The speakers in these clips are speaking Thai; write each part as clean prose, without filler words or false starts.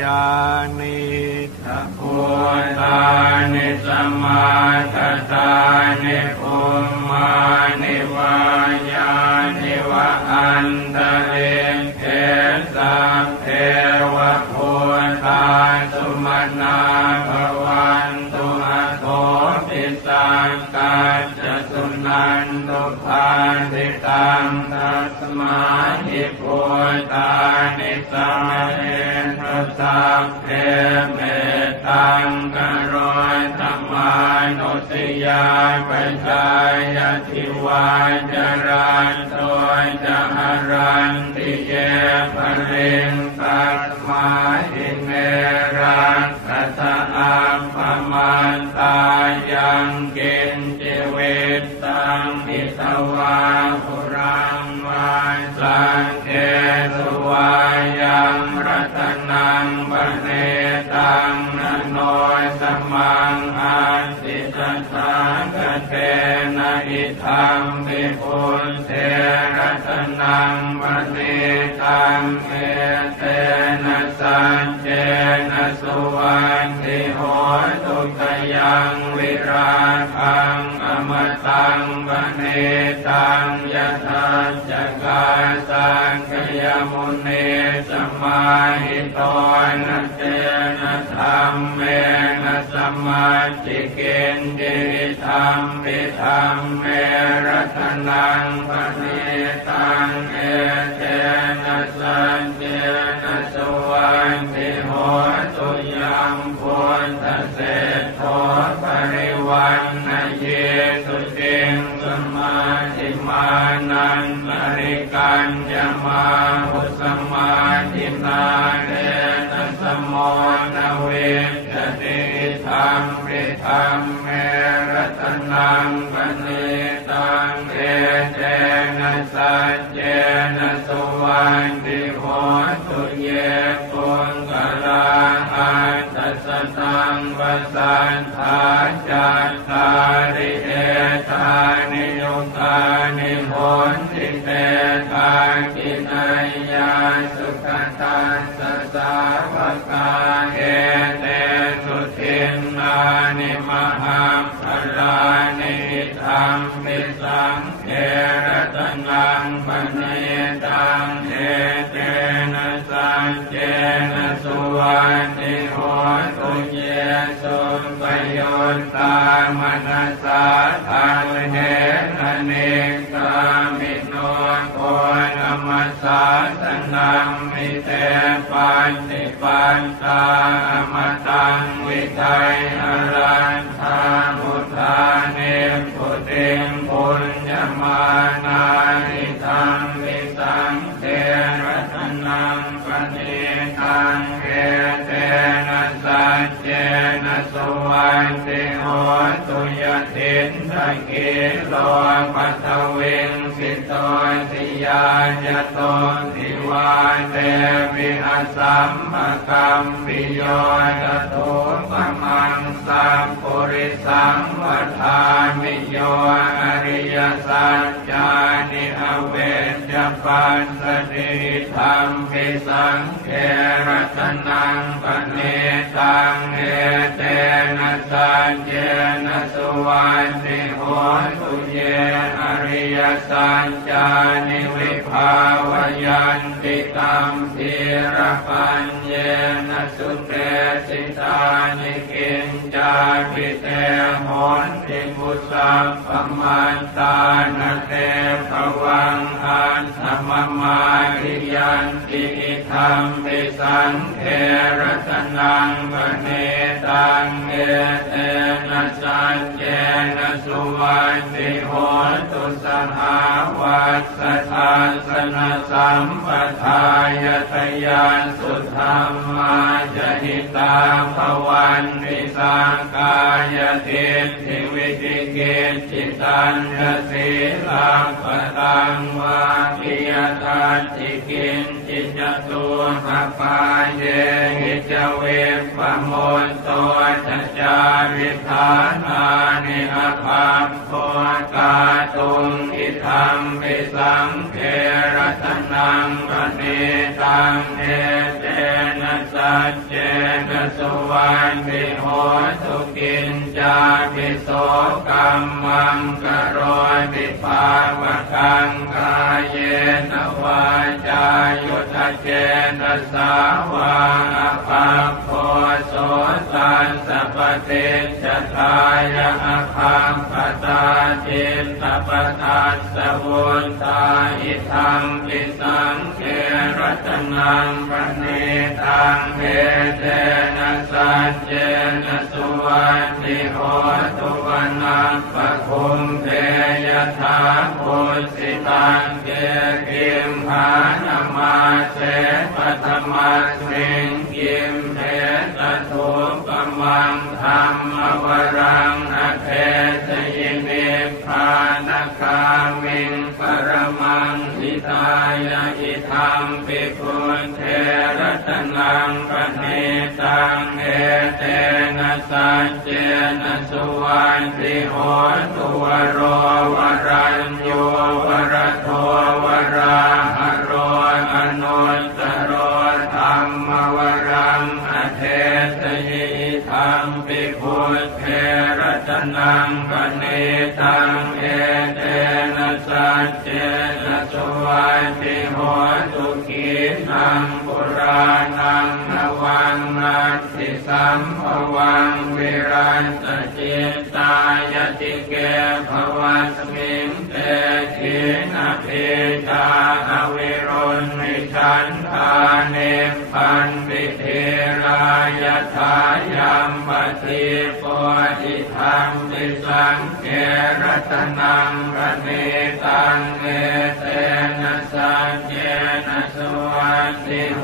ญาณิสัพพุทานิสัมมาทัฏฐานิภูมานิวายานิวะอันตริเขสัพเพวะพุทธาสุมาณาภวันตุอะโตปิสังกัจจสุนันตุภาสิตังตัสมาหิพุทธานิสัมมาเนตุสัพเพเมตังกโรธัมมานุสยาปัจจายทิวาจารันโตจะหารันติเยภริงสัตมาหิเนรังสัทธะอัปปมันตายังกินจิวิตตังอิตวาหุรังวาสังเกตุวายังรัตนังวเนตังนโนสมังอาสิตัสสะกเตนะอิทัมปิปุณเทรัตนังวเนตังเอเตนะสัจเจนะสุวันติโหตุกยังวิราคังอมตังวเนตังยทัสสะกาสังขยมุนีสมาหิโตนะเตนะธัมเมนะสัมมาทิเกณฑ์ดิธัมปิธัมเมรัตนังวเนตังเอเตนะสัจเจนะสุวันติโหตุยัมพุทธเศรษโธปริวันนะเยสุติงสมาธิมานันปริกัญญมาหุสมาธินาเนนะสมโมนะเวทติธัมปิธัมเมรัตนังวเนตังเอเตนะสัจเจนะสุวันติโหตุเยปุงกลาหันตัสสะตังวสันทาจัตตาริเอตานิโยตานิโหติเตทากินัยยาสุขตัสสะสาวกาเอเตสุทินนานิมหังพลานิธัมมิสังเขรัตนังปณิตังเอเตนะสัจเจนะสุวันติโหตุเยสุปโยตามนัสสะทันเหนะเนกามิโนโกนัมสสะสนังมิเตปันติปันตาอมตังวิทัยอรันทามุทาเนปุติงปุญญมานานิธัมมิสังเทรัตนังปณิตังเอเตนะสัจเจนะสุวันติโหตุยตินทะเกโลปัทวิงสิโตสิยายะโตทิวาเตวิหัสสัมภคัมปิโยตโตปมังสัมปุริสังวัฏฐามิโยอริยสัจจานิอเวจปัสสติธัมปิสังเขรัตนังปณิตังเอเตนะสัจเจนะสุวันติโหตุเยอริยสัจจานิวิภาวยันติตัมพีระปัญเยนะสุเตสิตานิกิญจาปิเตโหนติปุสัพพมันตานะเตภวังอันธรรมมาริยันติธัมปิสังเขรัตนังวเนตังเอเตนะสัจเจนะสุวันติโหตุสหาวัสสะทาสนะสัมปทายทยานสุธรรมาจหิตาภวันติสังกายทิฏฐิวิจิกิจจิตัญญสีลังปตังวาคิยทัตถิกินจิจตุหปาเยหิจเวปโมนโตจัจจาริธานานิอภาพโคกาตุงอิธัมปิสังเขรัตนังปณิตังเอเตนะสั สัจเจนะสุวันติโหตุกินจาปิโสกัมมังกโรติภาวกังกายเยนวาจายุทธเจนะสาวาภาโพโสตัสสะปะเตจทายะคัมปตาจิตตปทัสสะวุนตาอิทัมปิสังเขรัตนังปณิตังเอเตนะสัจเจนะสุวันติโหตุวันนังปะคุมเตยะถาปุสิตังเกกิมหานามาเสปัตมัสมิงกิมเทตถุปมังธรรมวรังอเทสยินิพพานคามิงปรมังหิตายะอิทัมปิพุทเทระตนังปณิตังเอเตนะสัจเจนะสุวันติโหตุวโรวรัญโยวรโทวราหโรอนุตตโรธัมมวรังอเทสยิธัมปิพุทเทระตนังปณิตังเอเตนะสัจเจนะสุวันติโหตุขีนังปุรานังนวังนัตติสัมภวังวิรันตจิตตายติเกภวัสมิงเตขีนะปิตาอวิรุณนิชันทาเนปันปิเทรายทายัมปติโพธิธรรมติสังเขรัตนังปณิตังเอเตนะสัจเจนะสุวันติโห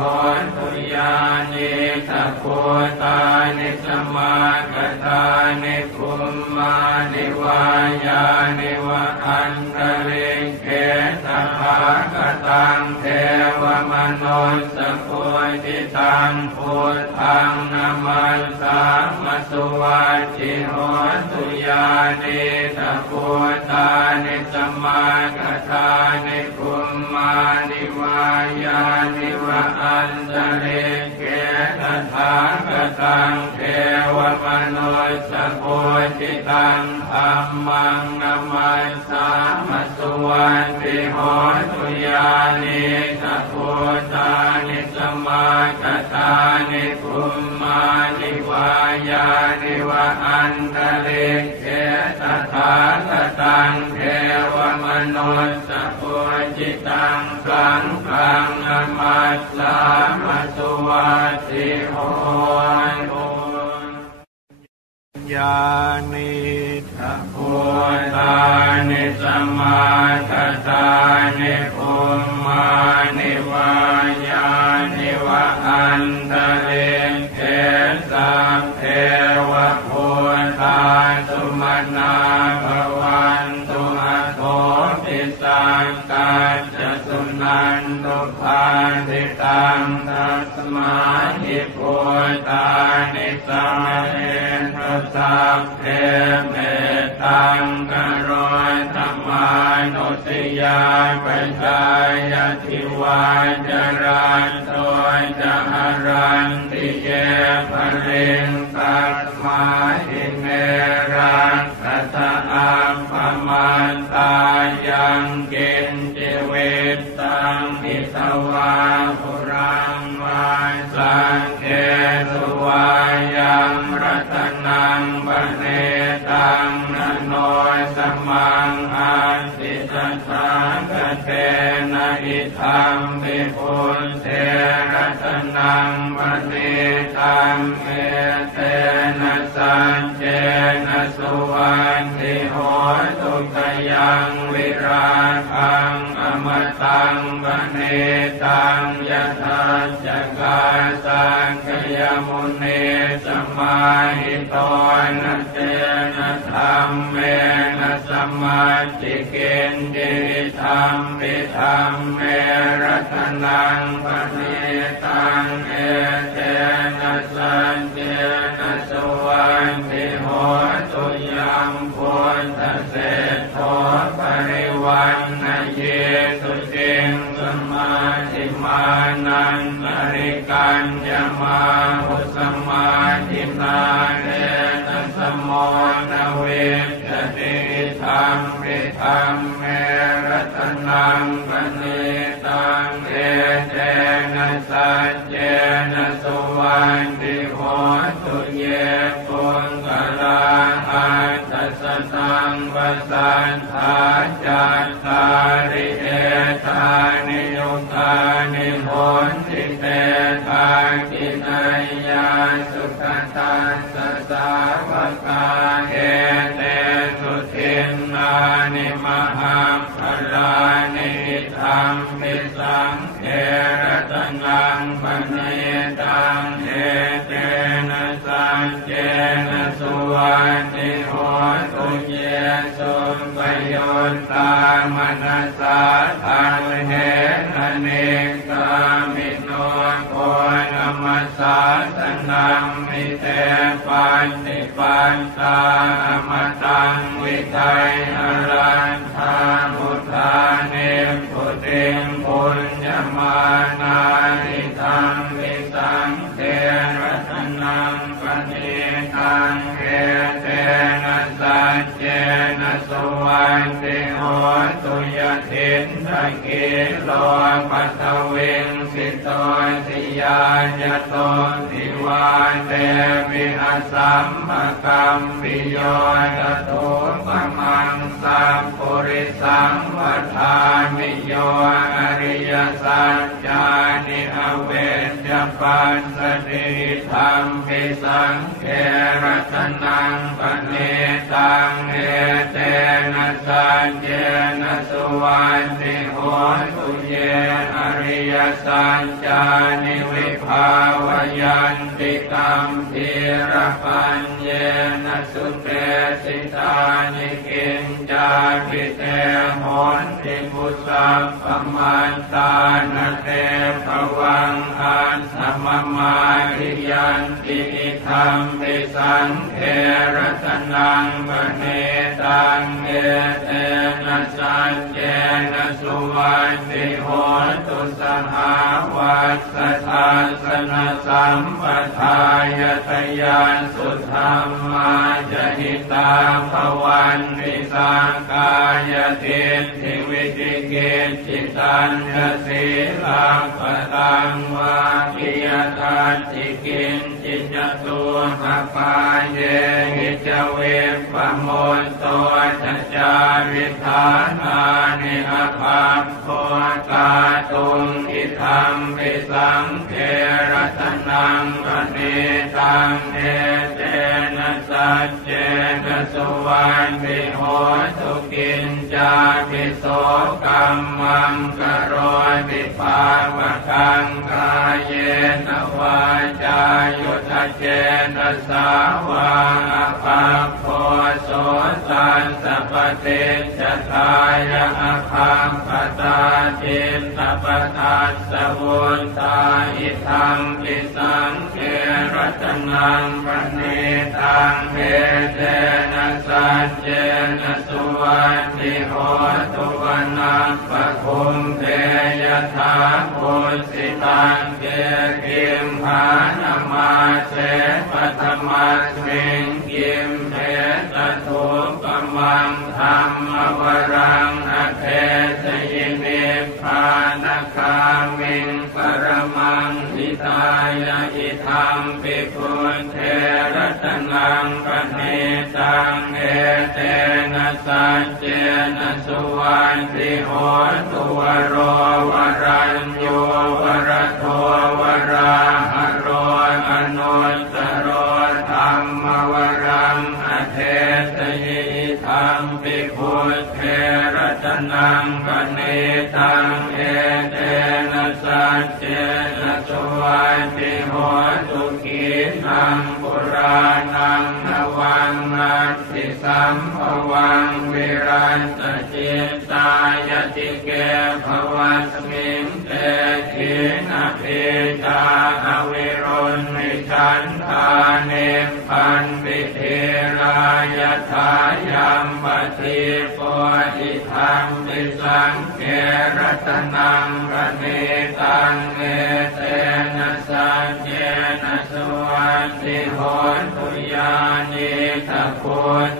ตุญาณิทัพโพตานิสมาคตานิคุมมานิวายานิวะอันตริเกตภาคตังเทวมนุสสะโพธิตังพุทธังนะมัสสามัสสุวัจจิโหตุญาณิทัพโพตานิสมาคตานิคุมมานิวายานิวะอันตริเกตภาคตังเทวมนุสสะโพธิตังธัมมังนะมัสสามัสสุวันติโหตุญาณิทัพโพตานิสมาคตานิคุมมานิวายานิวะอันตริเกตภาคตังเทวมนุสสะโพธิตังสังฆังนะมัสสามัสสุวันติโหตุญาณิทัพโพตานิสมาคตานิคุมมานิวายานิวะอันตริเกสัพเพวะโพธาสุมนาภวันตุอโทปิสังกัจจสุนันตุภาติตังตัสมาหิโพตานิสัมเณรสัพเพเมตังกโรธัมมานุติยาปัญญายทิวาจารันโตจะหรันติเยภริงตัสมาหิเมรังสัตอัมปมันตายังกินจิวิตตังอิตวาภุรังวาสังเกสุวายังรัตนังปณิตังนะโนสมังอันติตัสสะกเตนะอิทัมปิพุทเทระตนังปณิตังเอเตนะสัจเจนะสุวันติโหตุกยังวิราคังอมตังปณิตังยถาจักาสังคยมุนีสมาหิโตนะเตนะธัมเมนะสัมมาทิเกณดิธัมปิธัมเมรัตนังปณิตังเอเตนะสัจเจนะสุวันติโหตุยัมพุทธเศรษโธปริวันนะเยสุจิงสมาธิมานันตริก กัญญมาหุสมาทินาเรตสมโมนเวจติธรรมปิธรรมเมรัตนังปณิตังเอเตนะสัจเจนะสุวันติโหตุเยปุงกลาหันตัสสังวสันทาจัตตาริเอตานิยุตานิโหติเตทากินัยยาสุขตัสสะสาวกาเอเตสุทินนานิมหังพลานิธรรมมิสังเอรัตนังปณิตังเอเตนะสัจเจนะสุวันติโหตุเยสุปโยตามนัสสะทันเหนะเนกามิโนโกนัมสสะสนังมิเตปันติปันตาอมตังวิไทยอรันทาพุทธาเนพุติงปุญญมานานิธังวิสังเทรัตนังปณิตังเอเตนะสัจเจนะสุวันติโหตุยทินทกิโลปัตตวิงสิโตสิยายโตติวาเตวิหัสสัมภคัมปิโยตโตปมังสัมปุริสังวัฏฐามิโยอริยสัจจานิอเวจปัสสติธรรมปิสังเขรัตนังปณิตังเอเตนะสัจเจนะสุวันติโหตุเยอริยสัจจานิวิภาวยันติกัมพีระปัญเยนะสุเปสิตานิกิญจาปิเตโหนติปุสัพพมันตานะเตภวังอันธรรมมาริยันติธรรมปิสังเขรัตนังปณิตังเอเตนะสัจเจนะสุวันติโหตุสหาวัสสะทาสนะสัมปทายตยานสุธรรมาจหิตาภวันติสังกายทิฏฐิวิจิกิจจิตัญญสีลังปตังวาคิยทัตถิกินจิจตุหปาเยหิจเวปโมนโตจัจจาริธานานิอภาพโคกาตุงอิธัมปิสังเขรัตนังปณิตังเอเตนะสัจเจนะสุวันติโหตุกิญจาปิโสกัมมังกโรติภาวกังกายเยนวาจายุทธเจนะสาวาอภาพโคโสตัสสะปะเตจทายะอภาปตาจิตตปทัสสะวุนตาอิธัมปิสังเขรัตนังปณิตังเอเตนะสัจเจนะสุวันติโหตุวนาปะคุมเตยถาปุสิตังเกกิมหานามาเสปัตมัสมิงกิมเทตถุปมังธรรมวรังอเทสยินิพพานคามิงปรมังหิตายะอิธัมปิพุทเทรัตนังปณิตังเอเตนะสัจเจนะสุวันติโหตุวโรวรัญโยวรโทวราหะโรอนุตตโรธัมมวรังอเทสยิธัมปิพุทเทรัตนังปณิตังเอเตนะสัจเจนะสุวันติโหตุกินังปุรานังนวังนัตติสัมภวังวิรันตจิตตายติเกภวัสมิงเตถินะปิตาอวิรุณนิชันทาเนปันปิเทรายทายัมปติโพธิธรรมปิสังเขรัตนังปณิตังเอเตนะสั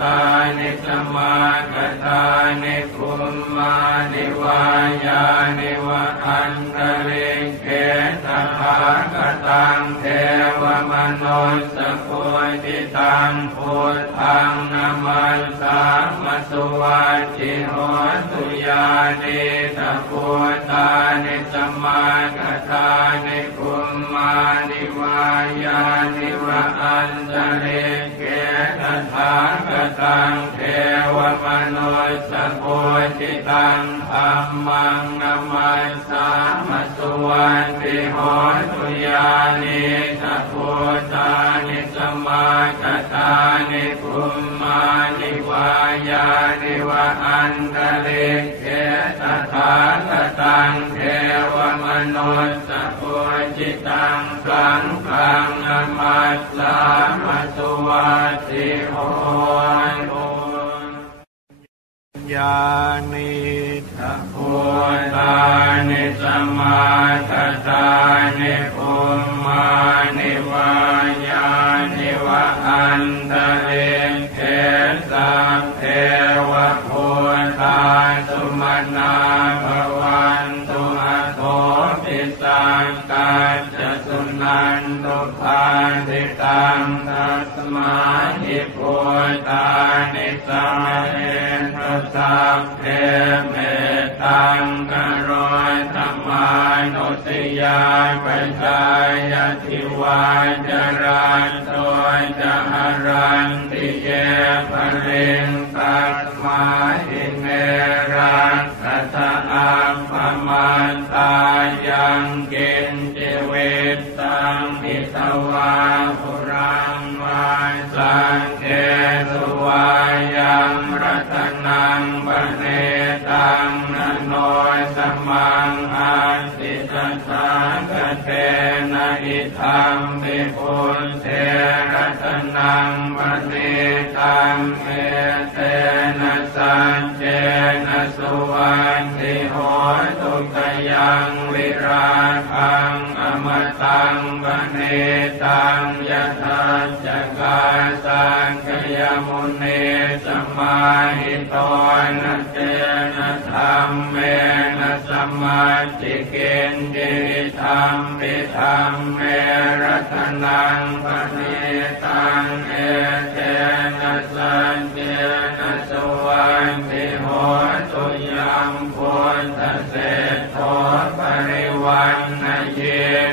ตานิสมาคตานิภูมิมานิวายานิวะอันตริเกตภาคตังเทวมนุสสะโพธิตังพุทธังนะมัสสามัสสุวัจจิโหตุยานิตะโพตานิสมาคตานิภูมิมานิวายานิวะอันตริเกตภาคตังเทวมนุสสะโพธิตังธัมมังนะมัสสามัสสุวัจจิโหตุยานิตะโพตานิสมาคตานิภูมิมานิวายานิวะอันตริเกตภาคตังเทวมนุสสะโพธิตังสังฆังนะมัสสามัสสุวัจจิโหตุยานิตะโพตานิสมาคตานิภูมิมานิวายานิวะอันตริเกสัพเพวะโพธาสุมนาภวันตุอโตปิสังกัจจสุนันตุภาสิตังตัสมาหิโพธานิสัมเณรสัพเพเมตังกโรธรรมานุติยาปัจจายทิวาจราโตจะหรันติเยภริงตัสมาหิเนรังสัทธะอัปปมันตายังกินจิวิตตังอิทวาภุรังวาสังเกสุวายังรัตนังปเนตังนโนสมังอาติตัสสะกเตนะอิทัมปิปุณเทรัตนังปเนตังเอเตนะสัจเจนะสุวันติโหตุกยังวิราคังอมตังปเนตังยทัสสะกาสังคยมุนีสมาหิโตนะเตนะธัมเมนะสัมมาทิเกณฑ์ดิธัมปิธัมเมรัตนังปเนตังเอเตนะสัจเจนะสุวันติโหตุยัมพุทธเศรษโธปริวันนะเย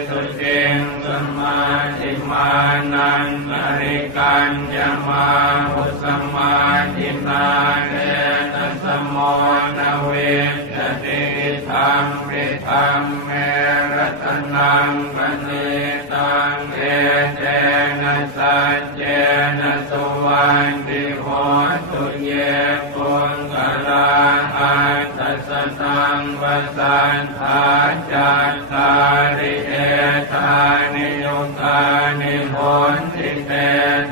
สุติงสมาธิมานันตริกัญญมาหุสมาธินาเนตสมโมนะเวทติธัมปิธัมเมรัตนังปเนตังเอเตนะสัจเจนะสุวันติโหตุเยปุงกลาอัตตัสสตังปัสสันทาจัตตาริเอธานิโยกานิโหติเต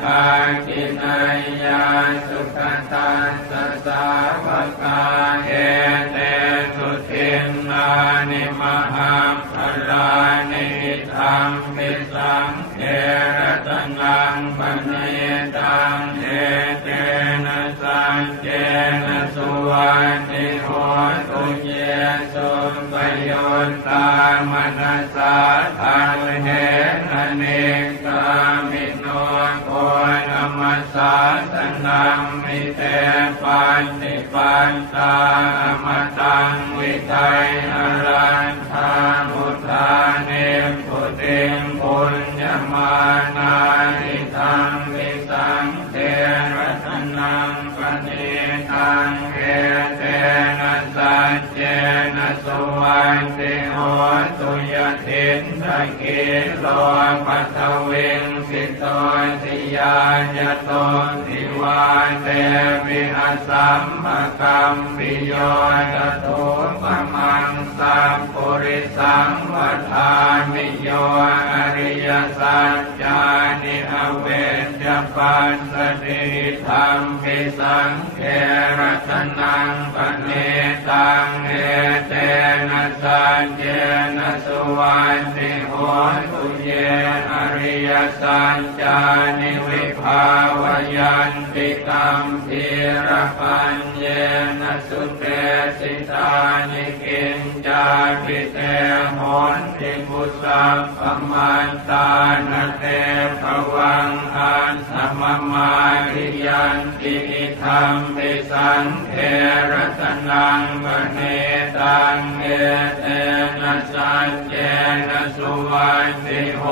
ทากินัยยาสุขตัสสะสาวกาเอเตสุทินนานิมหังพลานิธัมปิสังเขรัตนังปเนตังเอเตนะสัจเจนะสุวันติโหตุเยสุปโยตามนัสสะทันเหนะเนกามิโนโกนัมสสะสนังมิเตปันติปันตาอมตังวิไทยอรันทามุทาเนปุติงปุญญมานานิธัมปิสังเทรัตนังปเนตังเอเตนะสัจเจนะสุวันติโหตุยทินทกิโลปัทวิงสิโตติยายโตติวาเตวิหัสสัมภคัมปิโยตโตปมังสัมปุริสังวัฏฐามิโยอริยสัจจานิอเวจปัสสติธัมปิสังเขรัตนังปเนตังเอเตนะสัจเจนะสุวันติโหตุ เยอริยสัจจานิวิภาวยันติตัมพีระปัญเยนะสุเตสิตานิกิญจาปิเตโหนติปุสัพพมันตานะเตภวังอันสมมาริยันติธรรมปิสังเทระตนังวเนตังเอเตนะสัจเจนะสุวันติโห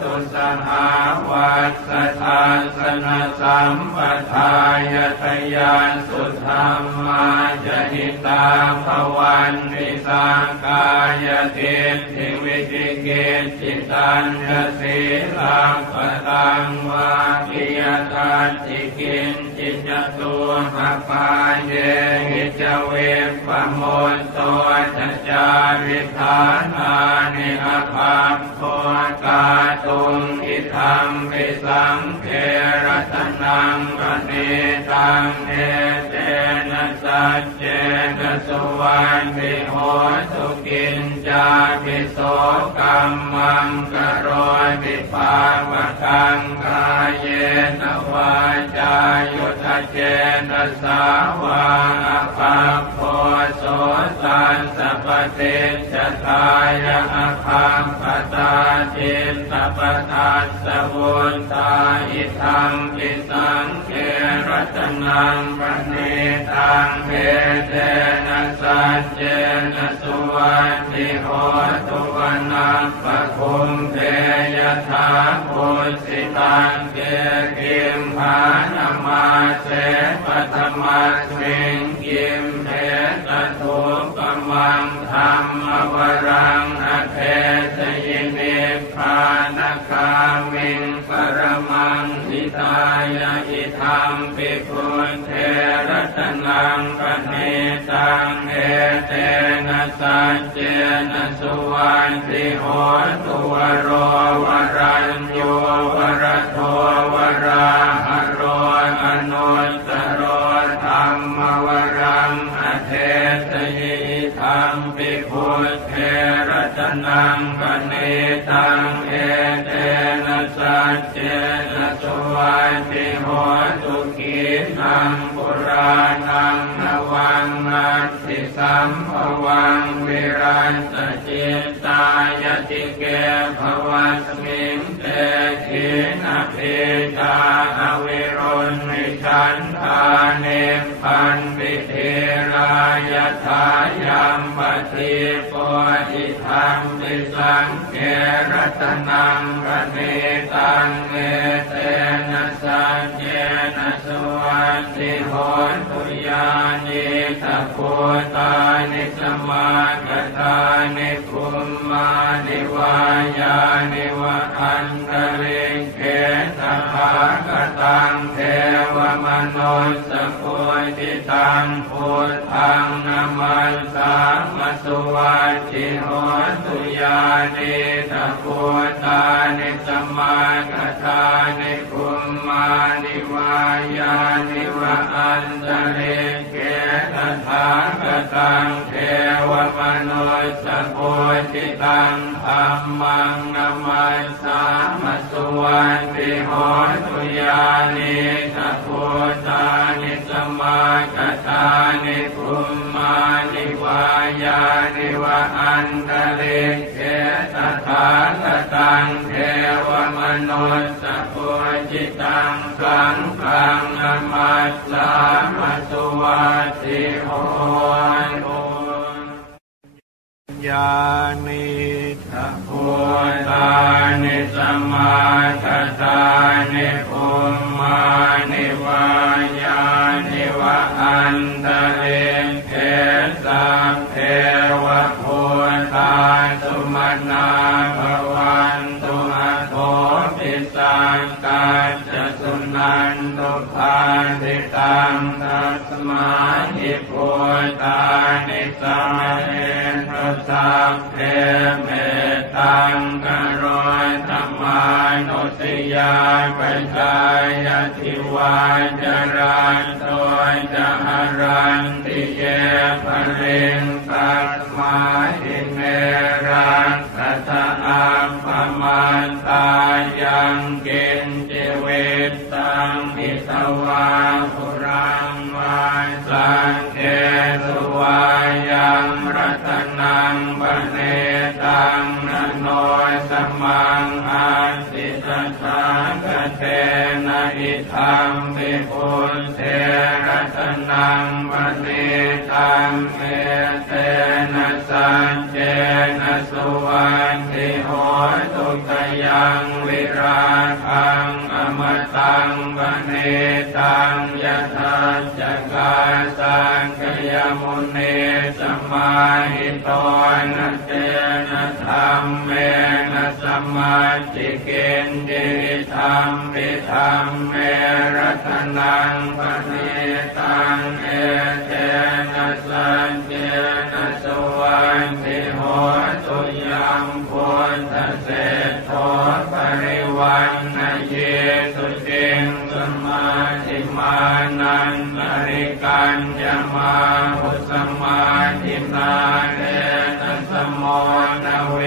ตุสหาวัสสะทาสนะสัมปทายทยานสุธรรมาจหิตาภวันติสังกายทิฏฐิวิจิกิจจิตัญญสีลังปตังวาคิยตัจจิกินจิจตุหปาเยหิจเวปโมตโตจัจจาริธานานิอภาพโคกาตุงอิธัมปิสังเทระตนังปณิตังเอเตนะสัจเจนะสุวันติโหตุกิญจาปิโสกัมมังกโรติภาวกังกายเยนวาจายุทธเจนะสาวาภาโพโสตัสสะปฏิจจทายะอภาปตาจิตตปทัสสะวุตตาอิธัมปิสังเขรัตนังปณิตังเอเตนะสัจเจนะสุวันติโหตุวนาปะคุมเทยถาปุสิตังเกกิมภานามาเสปัตมัสมิงกิมเทตทุปมังธรรมวรังอเทสยินิพพานคามิงปรมังนิตายะอิธัมปิพุทเทระตนังปณิตังเอเตนะสัจเจนะสุวันติโหตุวโรวรัญโยวรโทวราหโรอนุตตโรธัมมวรังอเทสยิธัมปิพุทเทระตนังปณิตังเอเตนะสัจเจนะสุวันติโหตุกินังปุรานังนวังนัตติสัมภวังวิรันตจิตตายติเกภวัสมิงเตขินะปิตาอวิรุณนิชันทาเนปันปิเทรายทายัมปติโพธิธรรมปิสังเขรัตนังปณิตังเอเตนะสัจเจนะสุวันติโหตุญาณิตะโพตานิสมาคตานิภูมมานิวายานิวะอันตริเกตภาคตังเทวมนุสสะโพธิตังพุทธังนะมัสสามัสสุวัจจิโหตุญาณิตะโพตานิสมาคตานิภูมมานิวายานิวะอันตริเกตภาคตังเทวมนุสสะโพธิตังธัมมังนะมัสสามัสสุวันติโหตุญาณิตะโพตานิสมาคตานิภูมมานิวายานิวะอันตริเกตภาคตังเทวมนุสสะโพธิตังสังฆังนะมัสสามัสสุวันติโหตุญาณิตะโพตานิสมาคตานิภูมมานิวายานิวะอันตริเกสัพเพวะโพธาสุมนาภวันตุอโทปิสังกัจจสุนันตุภาติตังตัสมาหิพุทธานิสัมเณรสัพเพเมตังกโรธัมมานุติยาปัญญายทิวาจารันโตจะหรันติเยภริงตัสมาหิเนรังสัตตะอัปปมัน ตังนะโนสมังอาสิตถากเตนะอิทัมปิปุเทระตนังปณิตังเมเตนะสัจเจนะสุวันติโหตุตยังวิราคังอมตังปณิตังยถาจักาสังคยมุนีสมาหิโตนะเตนะธรรมเมนะสมาธิเกณฑ์ดิธรรมปิธรรมเมรัตนังปณิตังเอเตนะสัจเจนะสุวันติโหตุยัมพุทธเศรษโธปริวันนะเยสุติงสมาธิมานันตริกัญญมาหุสมาธินาเนนะสมโมนะเว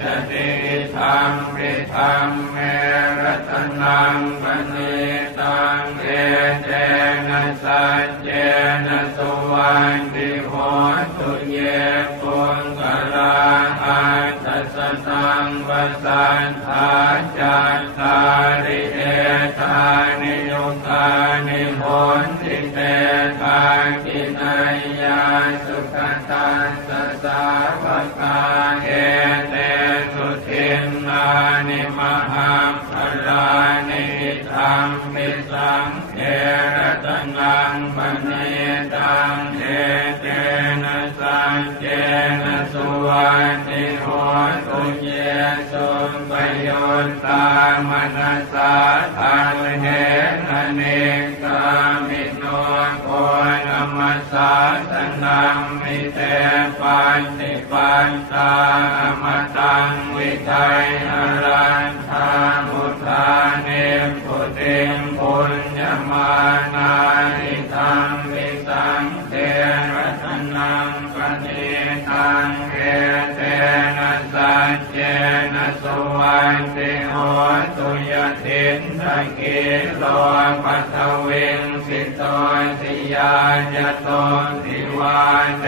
ทติธรรมปิธรรมเมรัตนังปณิตังเอเตนะสัจเจนะสุวันติโหตุเยปุงกลาอัตถัสสตังปัสสัทธาจัตตาริเอตานิยุตานิโหติเตทากินัยยาสุขตัสสะสาวกาเอเตสุทินนานิมหังพลานิธรรมมิสังเขรัตนังปณิตังเอเตนะสัจเจนะสุวันติโหตุเยสุปโยตามนัสสะทันเหนะเนกามิโนโกนัมมัสสะสนังมิเตปันติปันตาอมตังวิทัยอรันทามุทาเนปุติงปุญญมานานิธัมมิสังเทรัตนังปณิตังเอเตนะสัจเจนะสุวันติโหตุยทินทกิโลปัทวิงสิโตสิยายะโตสิวาเต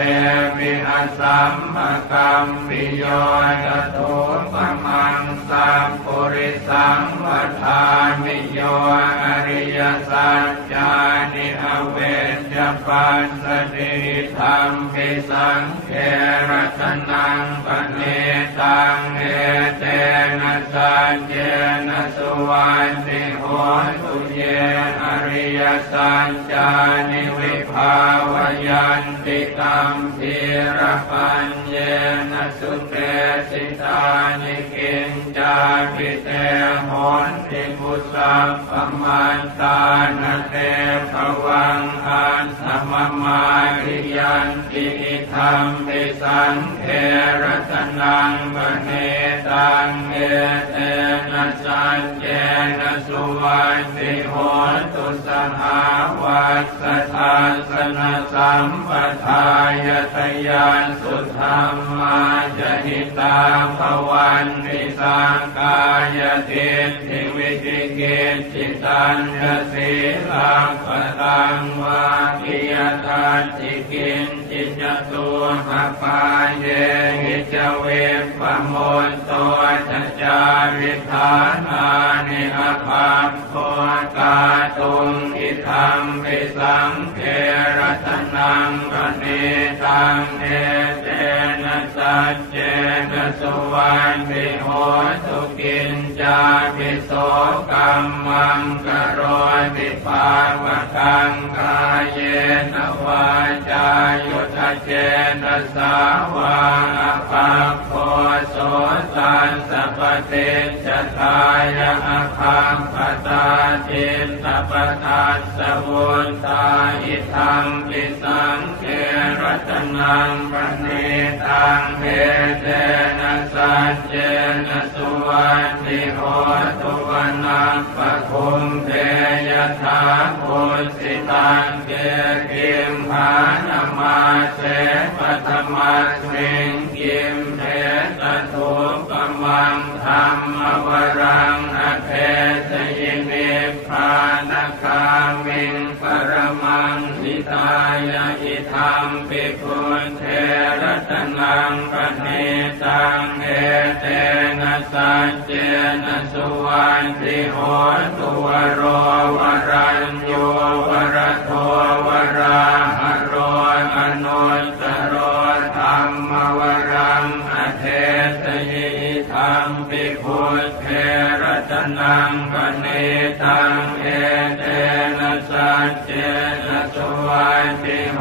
วิหัสสัมภกัมปิโยตโตปมังสัมปุริสังวัฏฐามิโยอริยสัจจานิอเวจปัสสติธรรมปิสังเขรัตนังปณิตังเอเตนะสัจเจนะสุวันติโหตุเยอริยสัจจานิวิภาวยันติตัมพีระปัญเยนะสุเตสิตานิกิญจาปิเตโหนติปุสัพพมันตานะเตภวังอันสมมาริยันติธรรมปิสังเขรัตนังปณิตังเอเตนะสัจเจนะสุวันติโหตุสหาวัสสะทาสนะสัมปทายตยานสุธรรมาจหิตาภวันติสังกายทิฏฐิวิจิกิจจิตัญญสีลังปตังวาคิยทัตถิกินจิจตุหปาเยหิจเวปโมตโตจัจจาริธานานิอภาโคกาตุงอิธัมปิสังเขรัตนังปณิตังเอเตนะสัจเจนะสุวันติโหตุกิญจาปิโสกัมมังกโรติภาวกังกายเยนวาจายุทธเจนะสาวาอภาโคโสตัสสะปะเตจทายะอภาปตาจิตตปทัสสะวุตตาอิธัมปิสังเขรัตนังปณิตังเอเตนะสัจเจนะสุวันติโหตุวนาปะคุมเทยถาปุสิตังเกกิมภานามาเสปัตมัสมิงกิมเทตถุปมังธรรมวรังอเทสยินิพพานคามิงปรมังหิตายะอิธัมปิปุเทรัตนังปณิตั ตังเอเตนะสัจเจนะสุวันติโหตุวโรวรัญโยวรโทวราหะโรอนุตตโรธัมมวรังอเทสยิธัมปิพุทเทระตนังปณิตังเอเตนะสัจเจนะสุวันติโห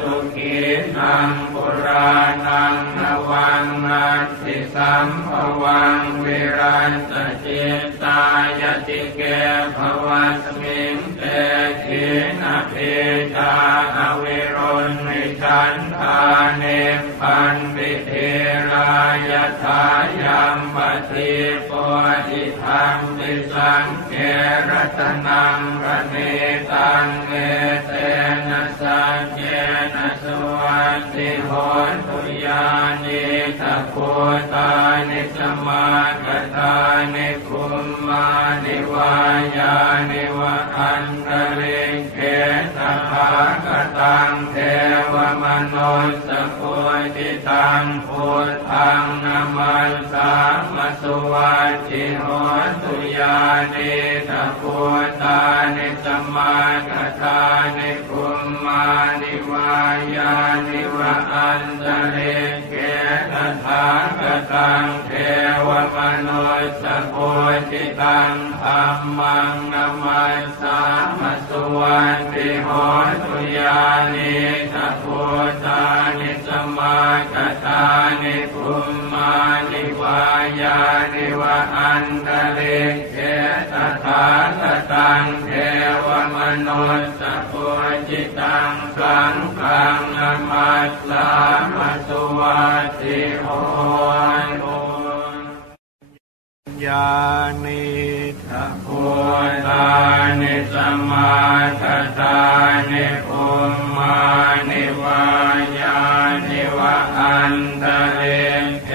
ตุกินังปุรานังนวังนันติสัมภวังวิรัตจิตตายติเกภวัสมิงเตขินะภิจาอวิรุณนิชันทาเนปันปิเทรายทายัมปติโพธิธรรมปิสังเกรัตนังปณิตังเอเตนะสัจเจนะสุวันติโหตุญาณิทัพโพตานิสมาคตานิคุมมานิวายานิวะอันตริเกตภาคตังเทวมนุสสะโพธิตังพุทธังนะมัสสามสุวัจจิโหตุญาณิทัพโพตานิสมาคตานิคุมมานิวายานิวะอันตริเกตภาคตังเทวมนุสสะโพธิตังธัมมังนะมัสสามสุวันติโหตุญาณิทัพโพตานิสมาคตานิคุมมานิวายานิวะอันตริเกตภาคตังเทวมนุสสะโพธิตังสังฆังนะมัสสามสุวันติโหตุญาณิทัพโพตานิสมาคตานิคุมมานิวายานิวะอันตริเก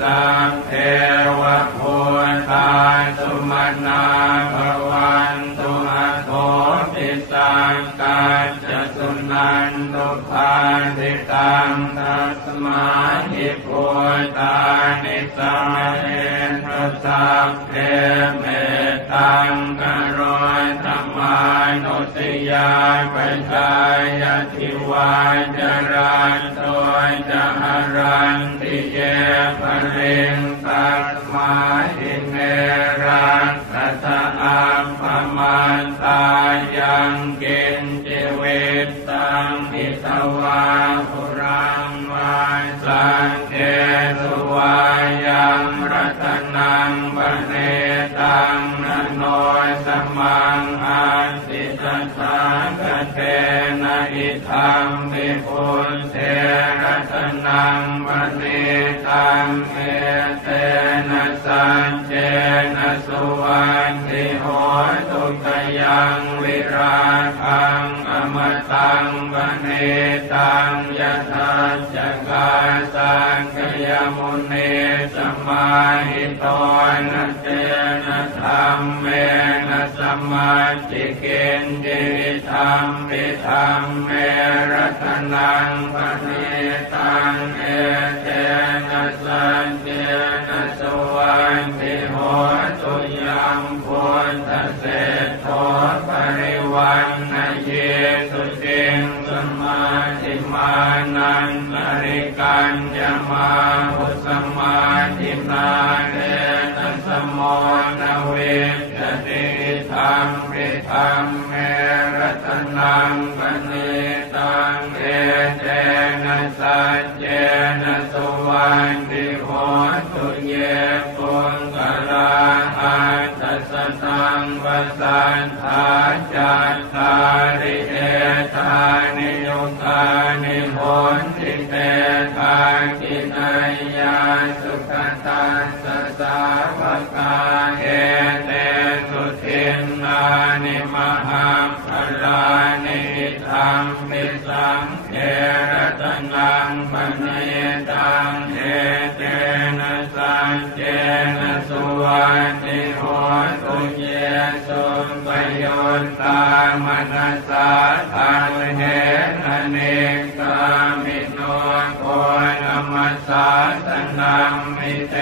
สัพเพวะโพธาสุมนาภวันตุอโทปิสังกัจจสุนันตุภาติตังตัสมาหิโพธานิสัมเณรสัพเพเมตังกโรธัมมานุติยาปัจจายติวาจรันโตจะหรันติเยปริงตัสมาหิเนรังสัตอัมปมันตายังกินจิวิตตังอิตวาภุรังวาสังเกสุวายังรัตนังปเนตังนะโนสมังอาสิตัสสะกเตนะอิธัมปิพุทเทรัตนังปเนตังเอเตนะสัจเจนะสุวันติโหตุกยังวิราคังอมตังปเนตังยถาจักาสังคยมุนีสมาหิโตนะเตนะธัมเมนะสัมมาทิเกณจิธัมปิธัมเมรัตนังปเนตังเอเตนะสัจเจนะสุวันติโหตุยัมพุทธเศรษโธปริวันนะเยสุติงสมาธิมานันตริกัญญมาหุสมาธินาเนตัสโมนะเวจติธัมปิธัมเมรัตนังปเนตังเอเตนะสัจเจนะสุวันติโหตุเยปุงกลาอัตตัสสังปัสสันทาจัตตาริเอตานิโยตานิโหติเตทากินัยยาสุขตัสสะสาวกาเอเตสุทินนานิมหังพลานิธัมปิสังเขรัตนังปเนตังเอเตนะสัจเจนะสุวันติโหตุเยสุปโยตามนัสสะทันเหนะเนกามิโนโกนมัสสะสนัง มิเต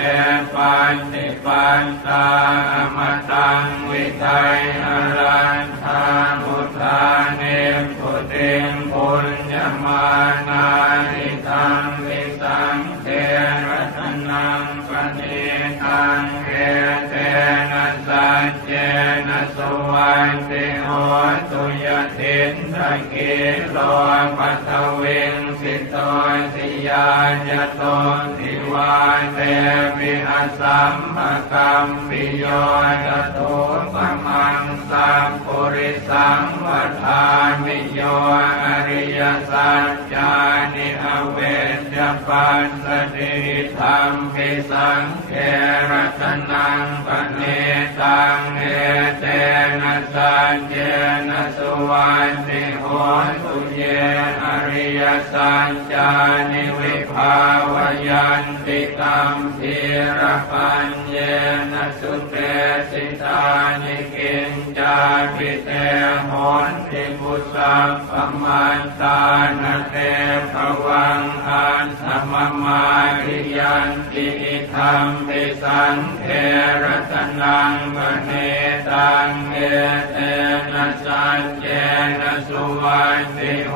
ปันติปันตามตังวิไทยอรันทาพุทธาเนปุติงปุญญมานานิธังวิสังเทระตนังปณิทังเกเตนะสัจเจนะสุวันติโหตุยตินทะกิโลปัตตวิงสิโตสิยายะโตทิวาเตวิหัสสัมภคัมปิโยตโตปมังสัมปุริสังวัฏฐามิโยอริยสัจจานิอเวจปัสสติธรรมปิสังเขรัตนังปณิตังเอเตนะสัจเจนะสุวันติโหตุเยอริยสัจจานิวิภาวยันติตัมธีระปัญเยนะสุเตสิตานิกิญจาปิเตโหนติปุสัพพมันตานะเตภวังอันสมมาทิยันติธรรมปิสังเขรัตนังปณิตังเอเตนะสัจเจนะสุวันติโห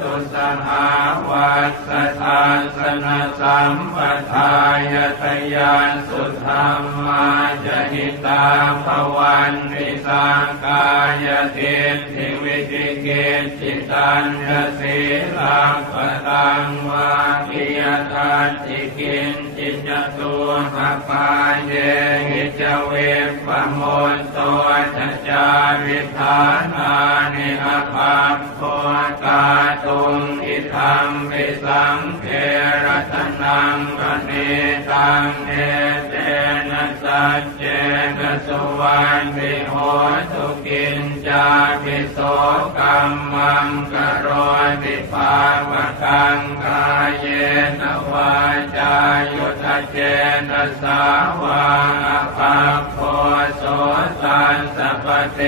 ตุสหาวัสสะทาสนะสัมปทายตยานสุธรรมาจหิตาภวันติสังกายทิฏฐิวิจิกิจจิตัญญสีลังปตังวาคิยทัตติกินจิตตุหปาเยหิจเวปโมนโตทัจจาริธานานิอภาพโคกาตุงอิธัมปิสังเขรัตนังปณิตังเอเตนะสัจเจนะสุวันติโหตุกิญจาปิโสกัมมังกโรติภาวกังกายเยนวาจายุทธเจนะสาวาภาโพโสตัสสะปะเต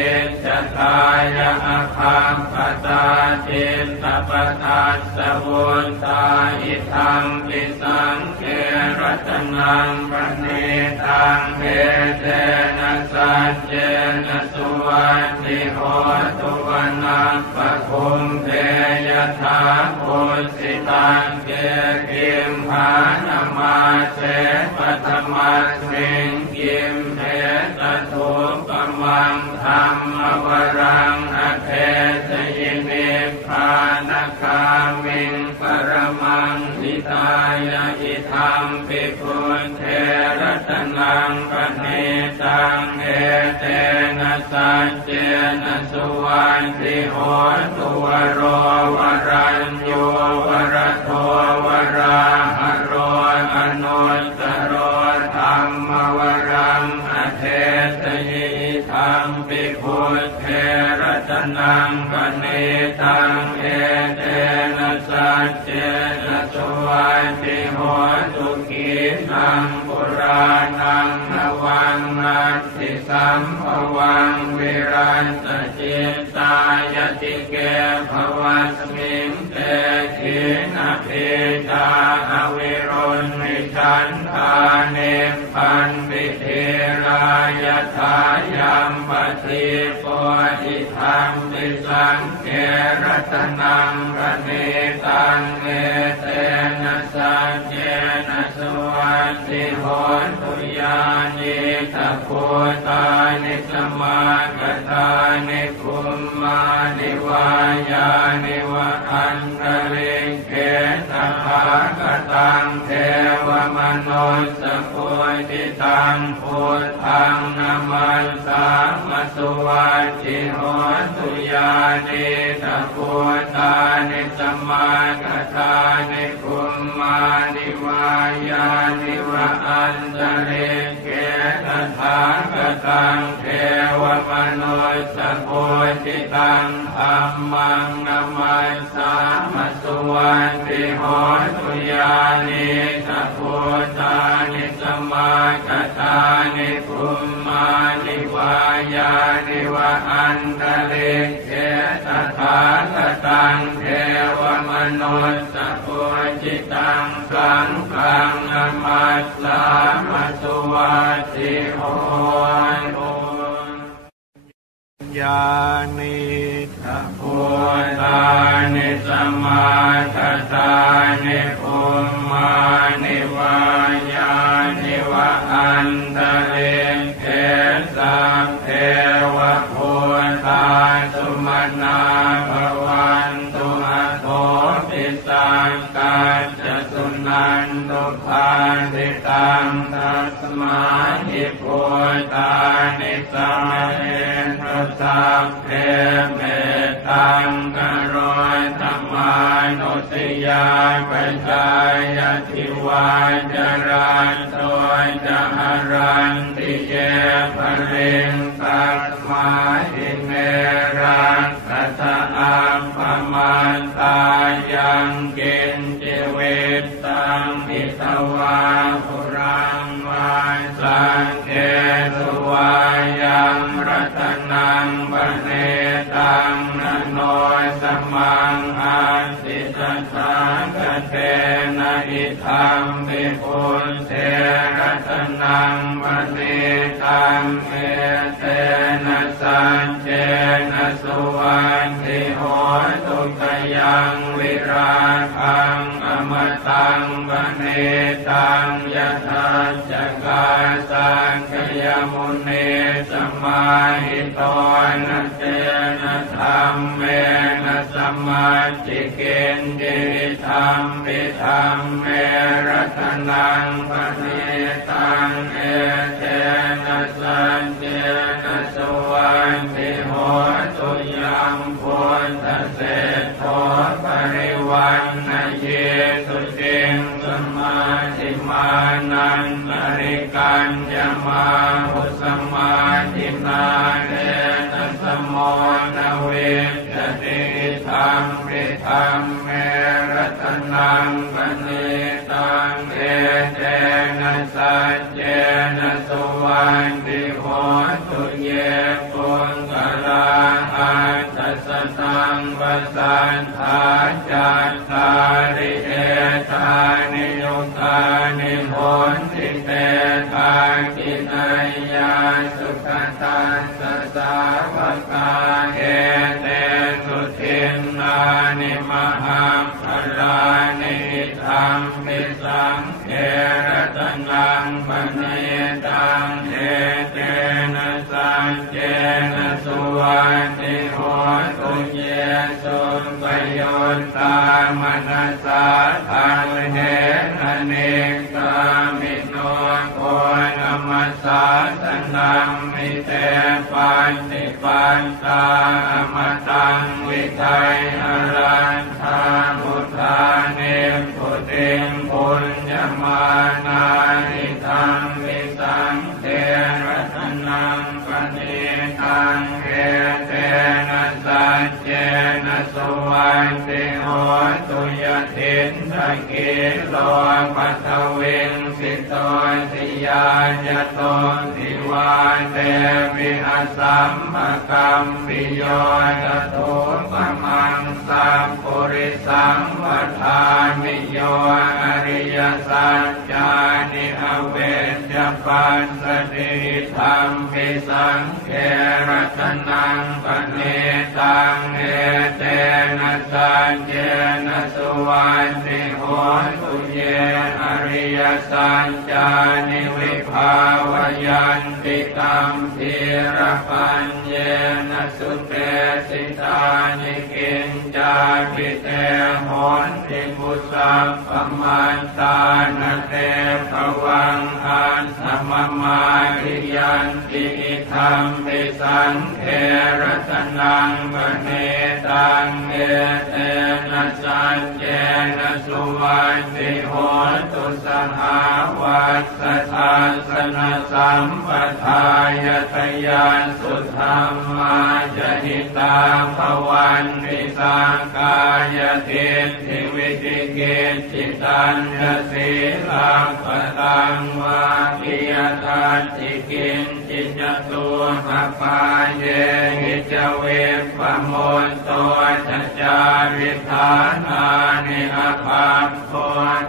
จทายะคัมปตาจิตตปทัสสะวุนตาอิธัมปิสังเขรัตนังปณิตังเอเตนะสัจเจนะสุวันติโหตุวนาปะคุมเทยถาปุสิตังเกกิมภานามาเสปัตมัสมิงกิมเทตถุปมังธรรมวรังอเทสยินิพพานคามิงปรมังนิตายะอิธัมปิพุทเทรัตนังปณิตังเอเตนะสัจเจนะสุวันติโหตุวโรวรัญโยวรโทวราหะโรอนุตตโรธัมมวรังอเทสยิธัมปิพุทเทรัตนังปณิตังเอเตนะสัจเจนะสุวันติโหตุกินังปุรานังนวังนัตติสัมภวังวิรันตจิตตายติเกภวัสมิงเตขินะภิตาอวิรุณมิฉันทาเนปันปิเทรายทายัมปติโพธิธรรมปิสังเขรัตนังปณิตังเอเตนะสัจเจนะสุวันติโหตุยานิทัพโพตานิสมาคตานิคุมมานิวายานิวะอันตริเกตภาคตังเทวมนุสสะปุจิตังพุทธังนะมันสามสุวันติโหตุยานิทัพโพตานิสมาคตานิคุมมานิวายานิวะอันตริเกตภาคตังเทวมนุสสะปุจิตังธัมมังนะมันสามสุวันติโหตุยานิทัพโพตานิสมา มาคตานิภูมานิวายานิวะอันตะเลเกตถาคตังเทวมนุสสะปุจิตังสังฆังนะมัสสามัสวัสสิโหญาณิทัพพุทธานิสัมมาทัฏฐานิภูมานิวายานิวะอันตะเลเกสัพเพวะพุทธาสุมาณาภวันตุอะโตปิสังกัจจสุนันตุภาสิตังตัสมาหิพุทธานิสัมมาเนตุสัพเพเมตังกโรธัมมานุติยาปัจจายติวาจารันโตจะหารันติเยภริงสัตมาหิเนรังสัทธะอัมภมันตายังกินจิวิตตังอิตวาภุรังวาสังเกตุวายังรัตนังปเนตังนะโนสมังอาสิตัสสะกเตนะอิทัมปิปุณเทรัตนังปเนตังเอเตนะสัจเจนะสุวันติโหตุกยังวิราคังอมตังปเนตังยถาจักาสังคยมุนีสมาหิโตนะเตนะธรรมเมนะสัมมาจิเกณฑ์ดิธรรมปิธรรมเมรัตนังปเนตังเอเตนะสัจเจนะสุวันติโหตุยัมพุทธเศรษโธปริวันนะเยสุติงสมาธิมานันตริกัญญมาหุสมาธินาเนตัสโมนะเวจติธรรมปิธรรมเมรัตนังปเนตังเอเตนะสัจเจนะสุวันติโหตุเยปุงกลาอันตัสสังปัสสันธาจัตตาริเอตานิโยตานิโหติเตทากินัยยาสุขตัสสะสาวกาเอเตสุทินนานิมหังพลานิธรรมปิสังเขรัตนังปเนตังเอเตนะสัจเจนะสุวันติโหตุเยสุปโยตามนัสสะทันเหนะเนกามิโนโกนัมมัสสะสนังมิเตปันติปันตาอมตังวิทัยอรันทาพุทธาเนปุติงปุญญมานานิธังวิสังเทรัตนังปเนตังเอเตนะสัจเจนะสุวันติโหตุยทินทกิโลปัทวิงสิโตติยายะโตติวาเตวิหัสสัมภคัมปิโยตโตปมังสัมปุริสังวัฏฐามิโยอริยสัจจานิอเวจปัสสติธรรมปิสังเขรัตนังปเนตังเอเตนะสัจเจนะสุวันติโหตุเยอริยสัจจานิวิภาวยันติตัมธีรปัญเยนะสุเตสิตานิกิญจาปิเตโหนติปุสัพพมันตานะเตภวังอันสัมมา ริยันติธรรมปิสังเขรัตนังปเนตังเอเตนะสัจเจนะสุวัตติโหตุสหาวัสสะทัสสะสัมปทายทยานสุธรรมาจหิตาภวันติสังกายทิฏฐิวิจิกิจจิตัญญสีลังปตังวาคิยทัตถิกินจิจตุหปาเยหิจเวปโมนโตจัจจาริธานานิอภาพโค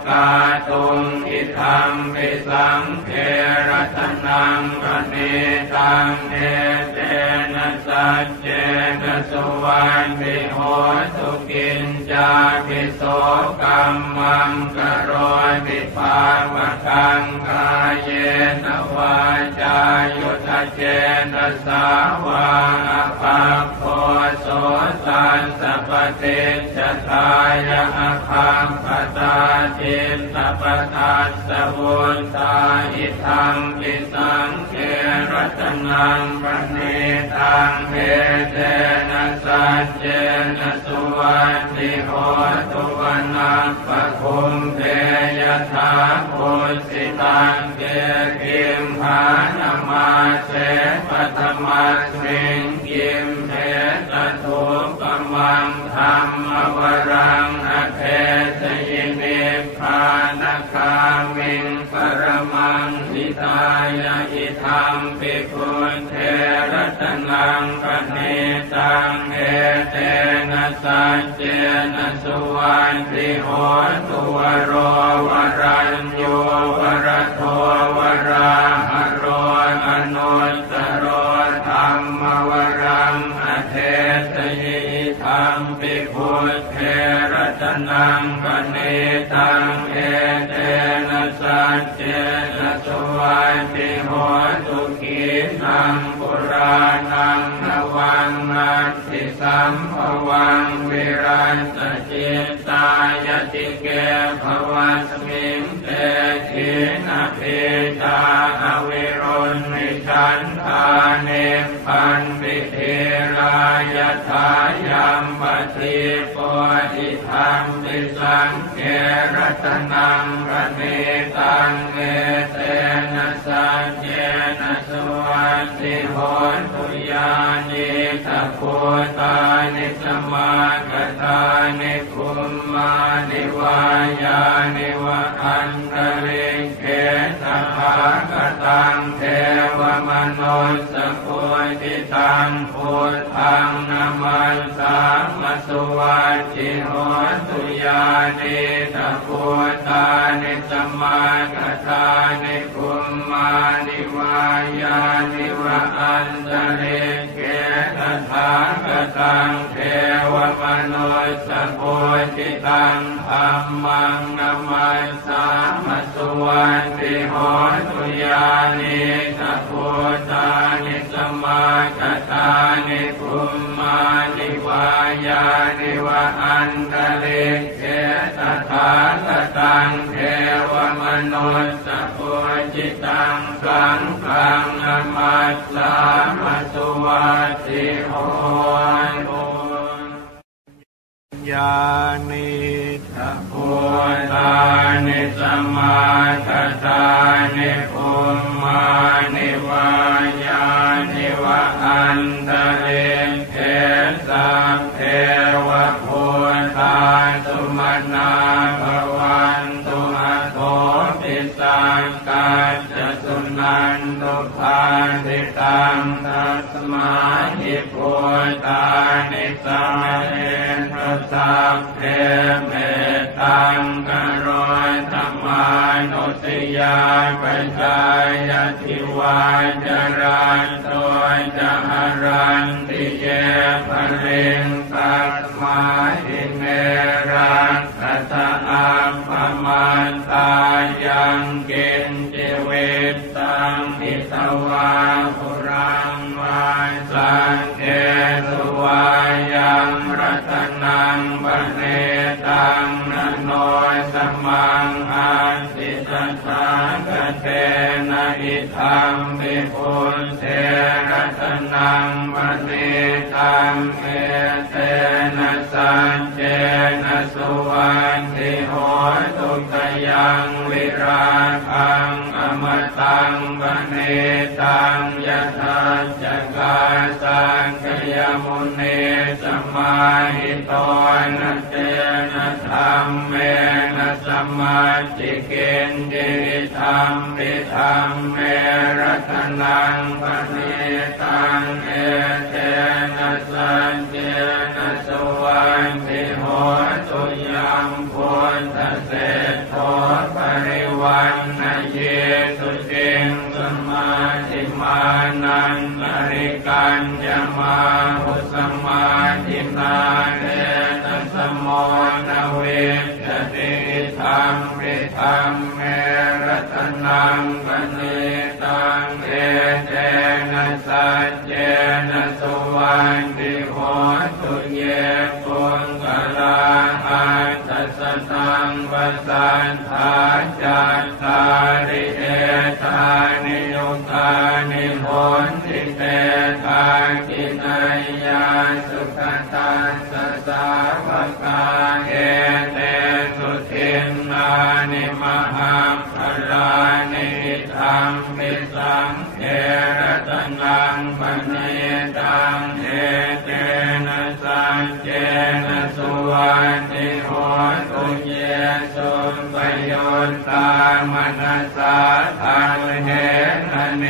กาตุงอิธัมปิสังเขรัตนังปเนตังเอเตนะสัจเจนะสุวันติโหตุกินจาปิโสกัมมังกโรติภาวะกังกายเยนวาจายุทธเจนะสาวาภาโพโสตัสสะปะเตจทายะภาปตาจิตตปทัสสะวุนตาอิธัมปิสังเขรัตนังปเนตังเอเตนะสัจเจนะสุวัตติโหตุวนาปะคุมเทยถาปุสิตังเกกิมหานามาเสปัตมัสมิงกิมเทตถุปมังธรรมวรังอเทสยินิพพานคามิงปรมังหิตายะอิธัมปิพุทเทรัตนังปเนตังเอเตนะสัจเจนะสุวันติโหตุวโรวรัญโยวรโทวราหโรอนุตตโรธัมมวรังอเทสยิธัมปิพุทเทรัตนังปเนตังเอเตนะสัจเจนะสุวันติโหตุกินังปุรานังนวังนันติสัมภวังวิรันตจิตตายติเกภวัสมิงเตถินะเพตาอวิรุณนิชันทาเนปันปิเทรายทายัมปติโพธิธรรมปิสังเขรัตนังปเนตังเอเตนะสัจเจนะสุวัตติโหตุญาณิทัพโพตานิสมาคตานิคุมมานิวายานิวะอันตริเกตภาคตังเทวมนุสสะโพธิตังพุทธังนะมันสามัสสุวัตติโหตุญาณิทัพโพตานิสมาคตานิคุมมานิวายานิวะอันตริเกตภาคตังเทวมนุสสะโพธิตังธัมมังนะมันสามัสสุวัตติโหตุญาณิทัพโพตานิสมาคตานิคุมมานิวายานิวะอันตริเกตภาคตังเทวมนุสสะโพธิตังสังฆังนะมัสสามัสสุวัตติโหตุญาณิทัพโพตานิสมาคตานิคุมมานิวายานิวะอันตริเกสัพเพวะโพธาสุมนาภวันตุอโทปิสังกัจจสุนันตุภาสิตังตัสมาหิโพตานิสัมเณรสัพเพเมตังกโรธรรมานุติยาปัญญายทิวาจรันโตจะหรันติเยภริงตัสมาหิเนรังคัตอาภมันตายังกินจิวิตตังอิตวาภุรังวาสังเกสุวายังรัตนังปเนตังนโนสมังอันติตถาคเตนะ นะอิทัมปิปุญเทรัตนังมณีตังเอเตนะสัจเจนะสุวันติโหตุตยังวิราคังอมตังมณีตังยถาจักขาสังคยมุนีสมาหิโตนะเตนะธัมเมนะสัมมาทิเกณฑ์ดิธัมปิธัมเมรัตนังปณิตังเอเตนะสัจเจนะสุวันติโหตุยัมพุทธเศรษโธปริวันนะเยสุติงสมาธิมานันอริกัญญมาหุสมาธินาเนตัสโมนะเวจติธัมปิธัมเมรัตนังปณิตังเอเตนะสัจเจนะสุวันติโหตุเยปุงกลาหันตัสสังปัสสันทาจัตตาริเอตานิยุตานิโหติเตทากินัยยาสุขตัสสะสาวกาเอเตสุทินนานิมหังพลานิธัมมิสังเขรัตนังปณิตังเอเตนะสัจเจนะสุวันติโหตุเยสุปโยตามนัสสะทันเหนะเน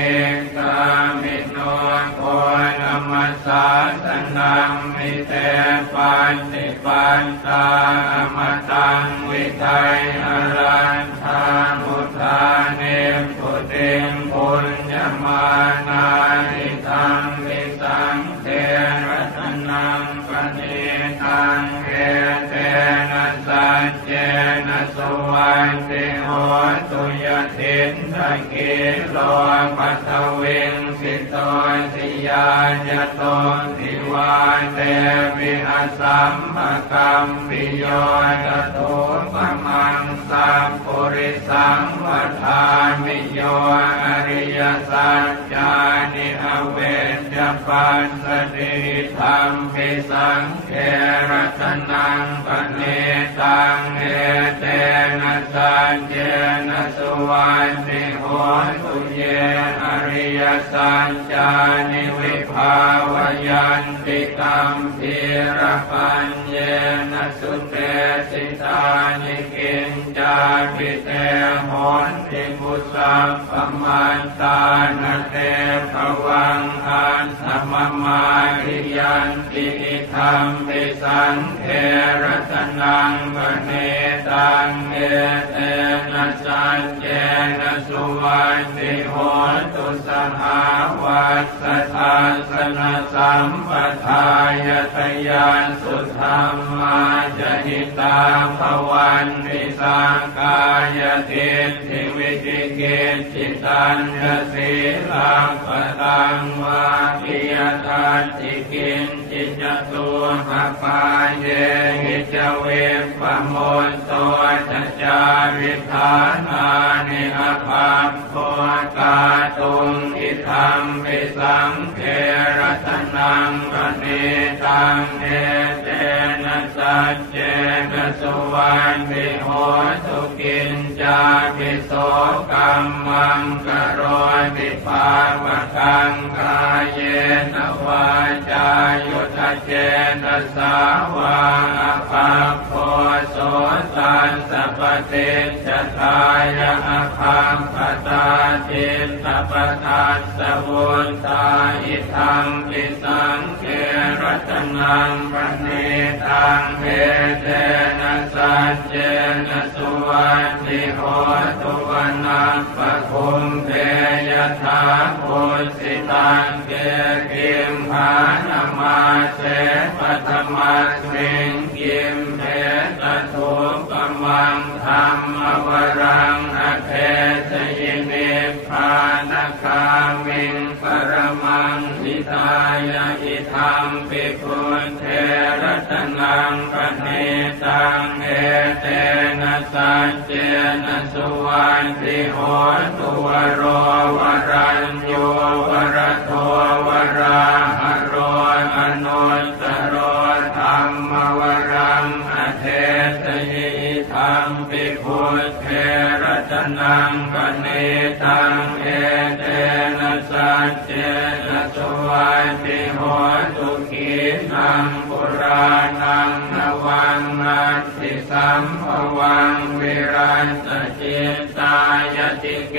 กามิโนโกนัมมัสสะสนังมิเตปันติปันตาอมตังวิทัยอรันทามุทาเนปุติงปุญญมานานิธัมมิสังเทรัตนังปณิตังเอเตนะสัจเจนะสุวันติโหตุยทินทกิโลปัทวิงสิโตสิยายะโตทิวาเตวิหัสสัมภคัมปิโยตโตปมังสัมปุริสังวัฏฐามิโยอริยสัจจานิอเวจปัสสติธัมปิสังเขรัตนังปณิตังเอเตนะสัจเจนะสุวันติโหตุเยอริยสัจจานิวิภาวยันติตัมพีระปัญเยนะสุเตสิตานิกิญจาปิเตโหนติปุสัมปมันตานะเตภวังอันธรรมมาริยันติธัมปิสังเขรัตนังปณิตังเอเตนะสัจเจนะสุวันติโหตุสหาวัสสะทาสนะสัมปทายทยานสุธรรมาจหิตาภวันติสังกายทิฏฐิวิจิกิจจิตัญญสีลังปตังวาปิยทัตติกินจิจตุภปาเยหิจเวปโมนโตจัจจาริธานานิอภาพโคกาตุงอิธัมปิสังเขรัตนังปณิตังเอเตนะสัจเจนะสุวันติโหตุกิญจาปิโสกัมมังกโรติภาวกังกายเยนวาจายุทธเจนะสาวาอภาโพโสตัสสะปฏิจจทายะอภาปตาจิตตปทัสสะวุนตาอิธัมปิสังเขรัตนังปณิตังเอเตนะสัจเจนะสุวันติโหตุวันนังปะคุมเทยถาปุสิตังเกกิมหานามาเสปัตมัสมิงกิมเทตทุปมังธรรมวรังอเทสยินิพพานคามิงปรมังหิตายะอิธัมปิปุญเทรัตนังปณิตังเอเตนะสัจเจ นะสุวันติโหตุวโรวรัญโยวรโทวราหะโรอนุตตโรธัมมวรังอเทสยิธัมปิพุทเทระตนังปณิตังเอเตนะสัจเจนะสุวันติโหตุขีนังปุรานังนวังนันติสัมภวังวิรันตจิตตายติเก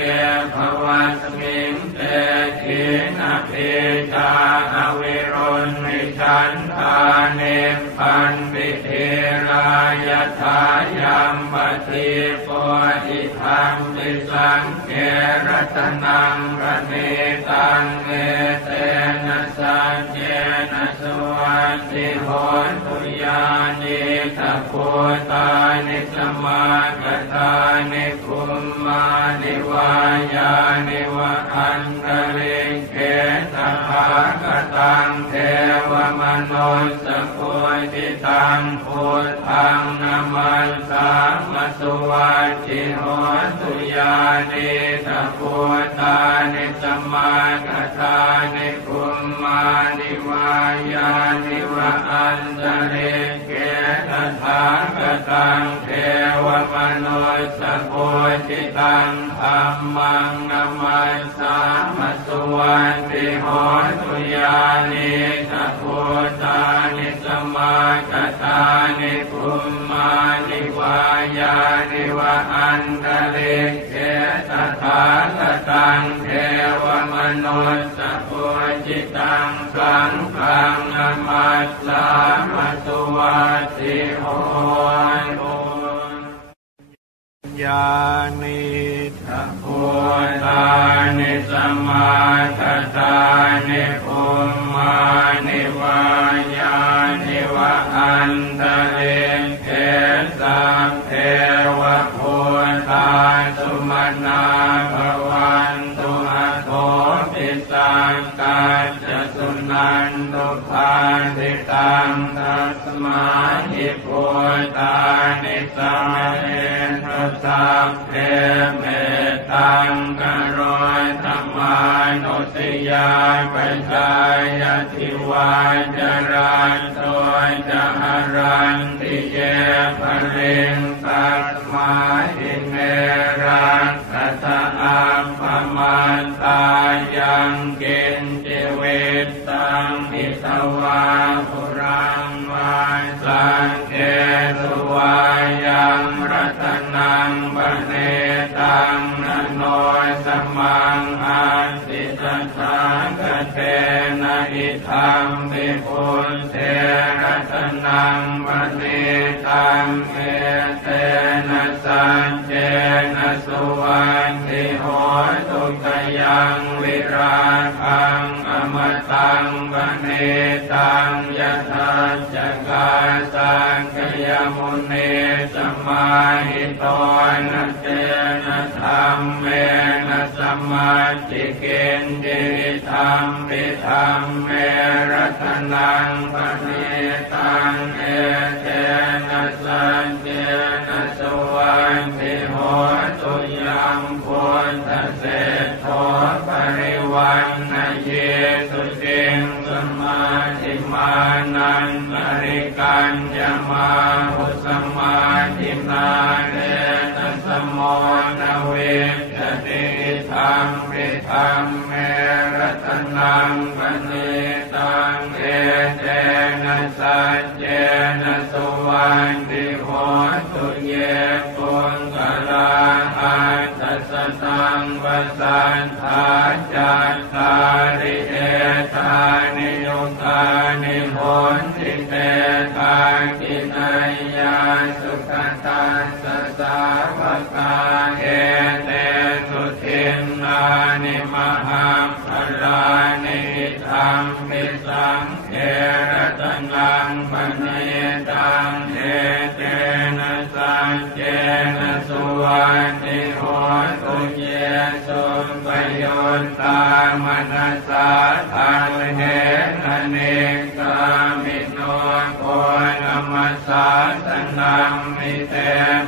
ภวัสมิงเตถินะปิตาอวิรุณนิชันทาเนปันปิเทรายทายัมปติโพธิธรรมติสังเกรัตนังปณิตังเอเตนะสัจเจนะสุวันติโหตุญาณิทัพโพตานิสมาคตานิคุมมานิวายานิวะอันตริเกตภาคตังเทวมนุสสะโพธิตังพุทธังนะมัสสามัสสุวัตติโหตุญาณิทัพโพตานิสมาคตานิคุมมานิวายานิวะอันตริเกตภาคตังเทวมนุสสะโพธิตังธัมมังนะมัสสามัสสุวันติโหตุญาณิทัพโพตานิสมาคตานิคุมมานิวายานิวะอันตริเกตภาคตังเทวมนุสสะโพธิตังสังฆังนะมัสสามัสสุวันติโหตุญาณิทัพโพตานิสมาคตานิคุมมานิวายานิวะอันตริเกสัพเพวะโพธาสุมนาภวันตุอโทปิสังกัจจสุนันตุภาสิตังตัสมาหิโพธานิสัมเณรสัพเพเมตังกโรธรรมานุติยาปัญญายทิวาจรันโตจะหรันติเยภริงสัตมาหิเนรังสัตอัปปมันตายังกินจิวิตตังอิตวาภุรังวาสังเกตุวายังรัตนังปเนตังนะโนสมังอันติตัสสะกเตนะอิธัมปิพุทเทรัตนังปเนตังเอเตนะสัจเจนะสุวันติโหตุกยังวิราคังอมตังปเนตังยทัสสะกาสังคยมุนีสมาหิโตนะเตนะธัมเมนะสัมมาทิเกณจิธัมปิธัมเมรัตนังปเนตังเอเตนะสัจเจนะสุวันติโหตุยัมพุทธเศรษโธปริวันนะเยสุติงสมาธิมานันตริกัญญมาหุสมาธินาเรตสมโมนะเวทติธัมปิธัมเมรัตนังปเนตังเอเตนะสัจเจนะสุวันติโหตุเยปุงกลาหันตัสสังวสันทาจัตตาริเอตานิโยตานิโหนติเตทากินัยยาสุขตัสสะสาวกาเอเตสุทินนานิมหังพลานิธัมมิสังเขรัตนังปเนตังเอเตนะสัจเจนะสุวันติโหตุเยสุปโยตามนัสสะทันเหนะเนกามิโนโกนมัส ศาสนังมิเต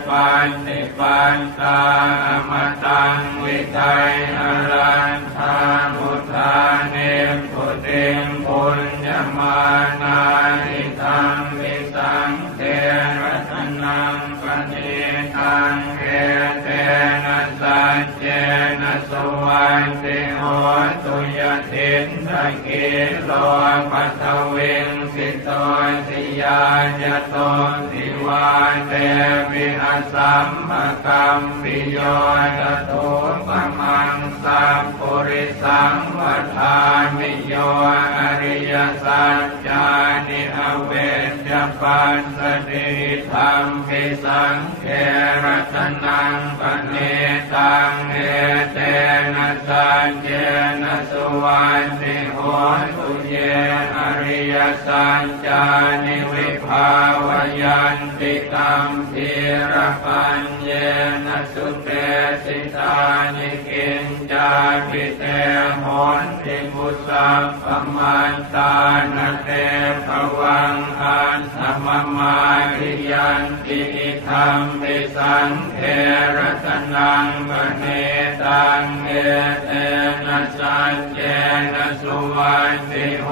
ปันติปันตาอมตังวิไทยอรันทาพุทธาเนปุติงปุญญมานานิทังวิสังเทระตนังปณิทังเอเตนะสัจเจนะสุวันติโหตุยตินทะกิโลปัทวิงสิโตสิยายะโตสิวาเตวิหัสสัมภคัมปิโยตโตปมังสัพปุริสังวัฏฐามิโยอริยสัจจานิอเวชปัสสติธรรมปิสังเขรัตนังปณิตังเอเตนะสัจเจนะสุวันติโหตุเยอริยสัจจานิวิภาวยันติตัมธีรปัญเยนะสุเตสิตานิกิญจาปิเตโหนติปุสัพพมันตานะเตภวังอันธรรมมาริยันติธรรมปิสังเขรัตนังปณิตังเอเตนะสัจเจนะสุวันติโห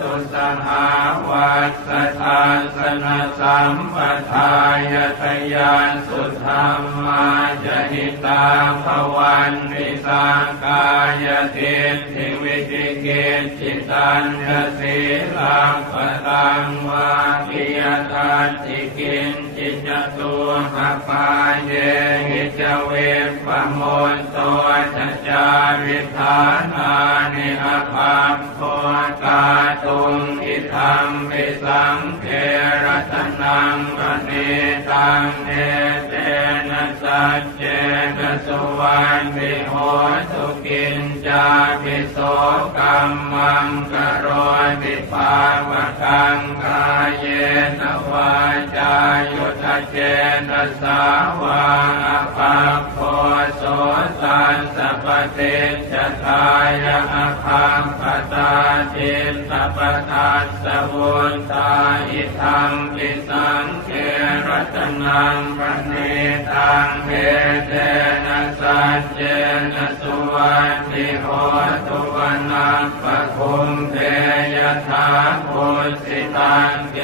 ตุสหาวัสสะทาสนะสัมปทายทยานสุธรรมาจหิตาภวันติสังกายทิฏฐิวิจิกิจจิตัญญสีลังปตังวาคิยทัตถิกินจิจตุหปาเยหิจเวปโมนโตจัจจาริธานานิอภาพโคกาตุงอิธัมปิสังเขรัตนังปณิตังเอเตนะสัจเจนะสุวันติโหตุกิญจาปิโสกัมมังกโรติภาวกังกายเยนวาจายุทธเจนะสาวาอภาโคโสตัสสะปะเตชะทายะอภาปตาจิตตปทัสสะวุนตาอิธัมปิสังเขรัตนังปณิตังเอเตนะสัจเจนะสุวันติโหตุวนังปะคุมเทยถาปุสิตังเก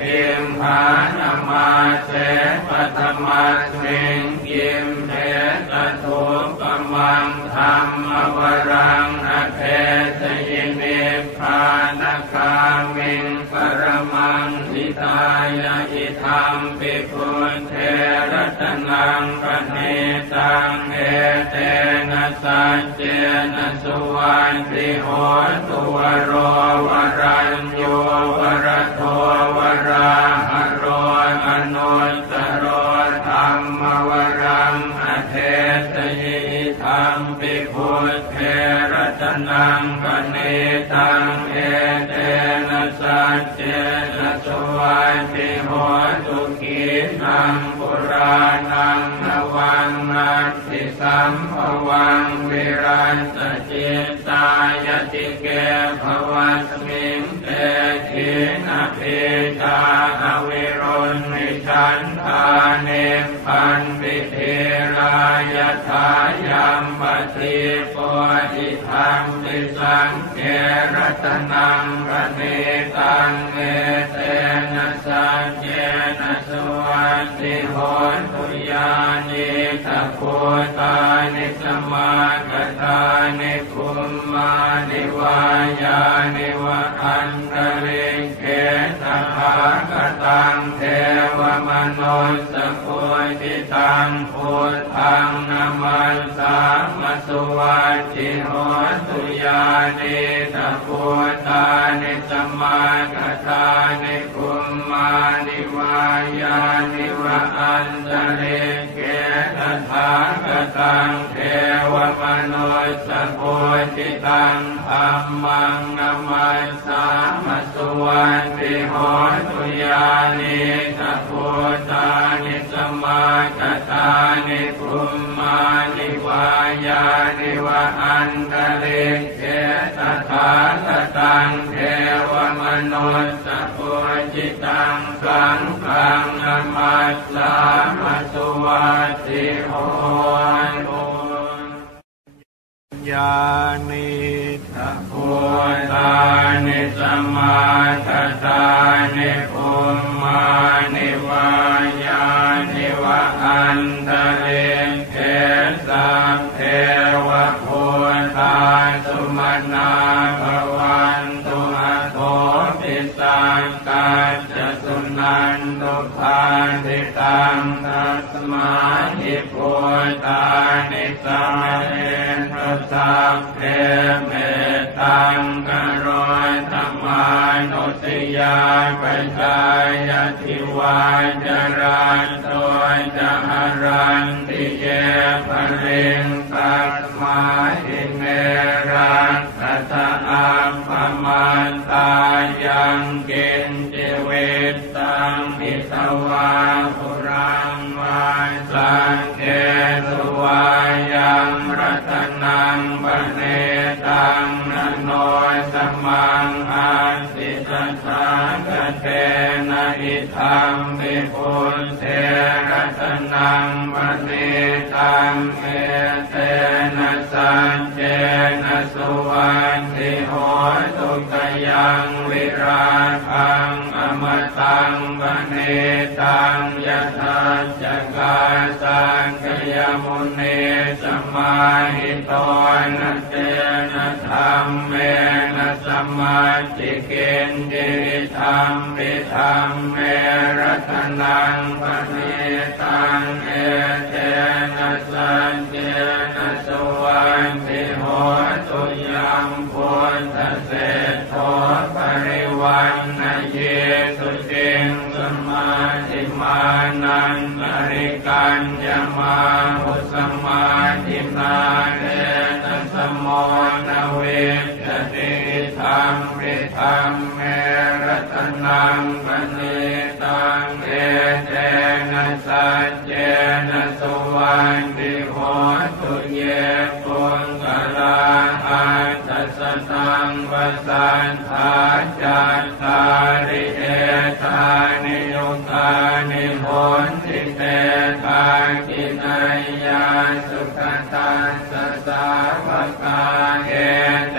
กิมหานามาเสปัตมัสมิงกิมเทตถุปมังธรรมวรังอเทสยินิพพานคามิงปรมังทิตายะอิธัมปิพุทเทรัตนังปณิตังเอเตนะสัจเจนะสุวันติโหตุวโรวรัญโยวรโทวราหโรอนุตตโรธัมมวรังอเทสยิธัมปิพุทเทรัตนังปณิตังเอเตนะสัจเจนะสุวันติโหตุขีนังปุรานังนวังนันติสัมภวังวิรันตจิตตายติเกภวัสมิงเตถินะภิตาอวิรุณนิชันทาเนปันปิเทรายทายัมปติโพธิธรรมปิสังเขรัตนังปณิตังเอเตนะสัจเจนะสุวันติโหตุยานิทัพโพตานิสมาคตานิคุมมานิวายานิวะอันตริเกตภาคตังเทวมนุสสะโพธิตังพุทธังนะมันสามสุวันติโหตุยานิทัพโพตานิสมาคตานิคุมมานิวายานิวะอันตริเกตภาคตังเทวมนุสสะโพธิตังธัมมังนะมันสามสุวันติโหตุยานิทัพโพตานิสมาคตานิคุมมานิวายานิวะอันตริเกตภาคตังเทวมนุสสะโพธิ ตังสังฆังนามัสสามิสุวัตติโหตุญาณิทัพพุทธานิสัมมาทัฏฐานิภูมานิวายานิวะอันตะเรเทสัพเทวะพุทธาสุมาณาภวันตุอะโตปิสังกัจจสุนันตุภาทิตังตัสมาหิพุทธานิสัมมาเนตุสัพเพเมตังกโรธรรมานุติยาปัญญายทิวาจารันโตจะหรันติเยภริงสัตมาหิเนรังสัตอัปปมันตายังกินจิวิตตังอิตวาปุรังวาสังเกตุวายังรัตนังปเนตังนโนสมังอาสิตัสสะกเตนะอิทัมปิปุณเทรัตนังปเนตังเอเตนะสัจเจนะสุวันติโหตุกยังวิราคังอมตังปเนตังยถาจักกาสังคยมุนีสมาหิโตนะเตนะธรรมเมนะสัมมาทิเกณฑ์ดิธรรมปิธรรมเมรัตนังปเนตังเอเตนะสัจเจนะสุวันติโหตุยัมพุทธเศรษโธปริวันนะเยสุติงสมาธิมานันอริกัญญมาหุสมาธินาเรนะสมโมนะเวทติธรรมปิธรรมเมรัตนังปเนตังเอเตนะสัจเจนะสุวันติโหตุเยปุงกลาอันตัสสตังวสันทาจัตตาริเอตานิโยกานิโหนติเตกากินัยยาสุขตัสสะสาวกาเอเต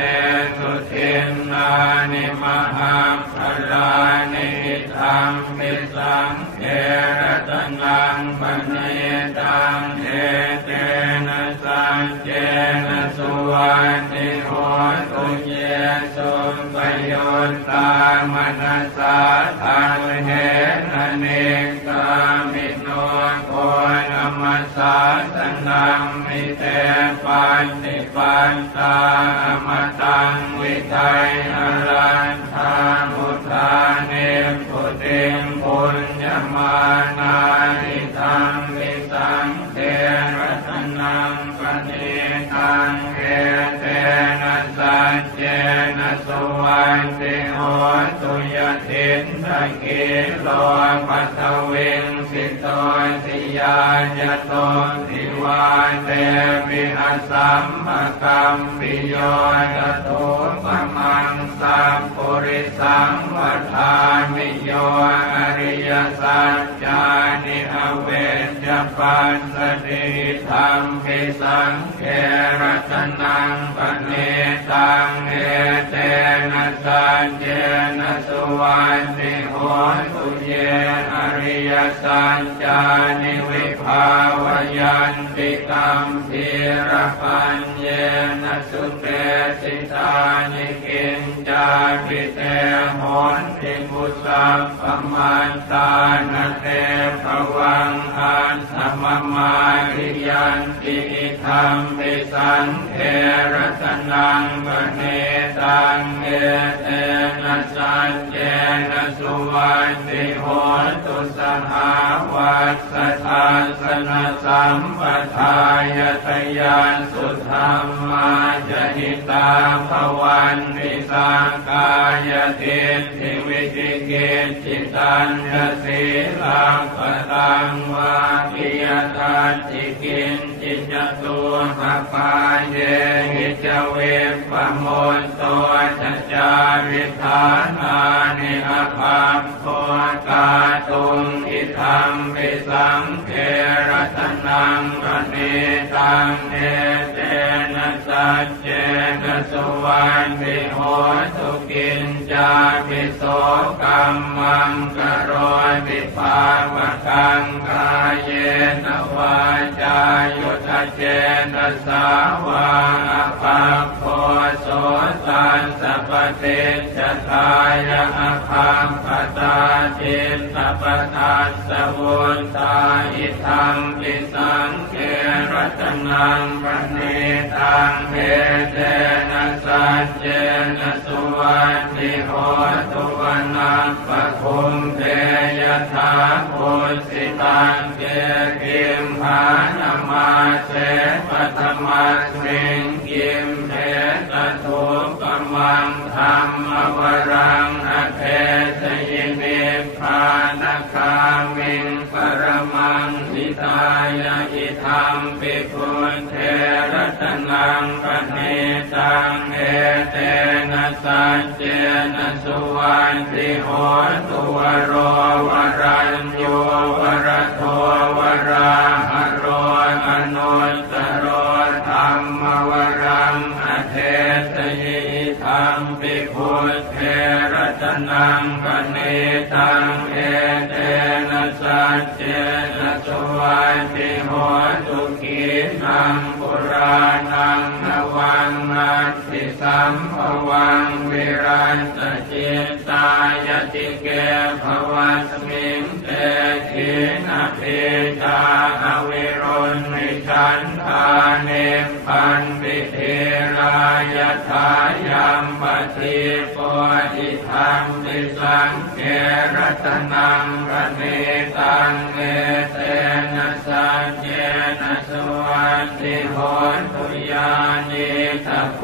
สุทินนานิมหาภลานิธรรมมิสังเขรัตนังปเนตังเอเตนะสัจเจนะสุวันติโหตุเยสุปโยตามนัสสะทันเหนะเนกามิโนโกนัมมัสสะสนังมิเตปันติปันตาอมตังวิทัยอรันทามุทาเนปุติงปุญญมานานิธังวิสังเทรัตนังปเนตังเอเตนะสัจเจนะสุวันติโหตุยทินทกิโลปัตวิงสิโตติยายะโตติวาเตมิหัสสัมภกัมปิโยตโตปมังสัมปุริสังวัฏฐามิโยอริยสัจจานิอเวจปัสสติธรรมปิสังเขรัตนังปเนตังเอเตนะสัจเจนะสุวันติโหตุเยอริยสัจจานิวิภาวยันติกัมพีระปัญเยนะสุเปสิตานิกินจาปิเตโหนติมุสัพพมันตานะเตภวังอันสัมมาทิยันติธรรมปิสังเขรัตนังปเนตังเอเตนะสัจเจนะสุวันติโหตุสหาวัสสะทาสนะสัมปทายตยานสุธรรมาจหิตาภวันติสังกายทิฏฐิวิจิกิจจิตัญญศีลังปตังวาปิยทัตถิกินจิ จิจตุปปาเยหิจเวปโมตโตจัจจาริธานานิอภาพโคกาตุงอิธัมปิสังเขรัตนังปณิตังเอเตนะสัจเจนะสุวันติโหตุกินจาปิโสกัมมังกโรติภาวะกังกายเยนวาจายุทธเจนะสาวาภาโคโสตันสัพเตจทายะภาปตาจิตตปทัสสะวุนตาอิธัมปิสังเขรัตนังปณิตังเอเตนะสัจเจนะสุวันติโหตุวนาปะคุมเทยถาปุสิตังเกกิมหานามาเสปธรรมัสมิงกิมเทตทุปมังธรรมวรังอเทสยินิพพานคามิงปรมังสิตายะอิธัมปิพุทเทรัตนังปณิตังเอเตนะสัจเจนะสุวันติโหตุวโรวรัญโยวรโทวราหโรอนุตตโรธัมมวรังอเทสยิธัมปิพุทเทรัตนังปณิตังเอเตนะสัจเจนะสุวันติโหตุกินังปุรานังนวังนัสสิสัมภวังวิรันตจิตตายติเกภวัสมิงเตถินะปิตาอวิรุณนิชันทาเนปันปิเทรายทายัมปติโพธิธรรมติสังเขรัตนังปณิตังเอเตนะสัจเจนะสุวันติโหตุยานิทัพโพ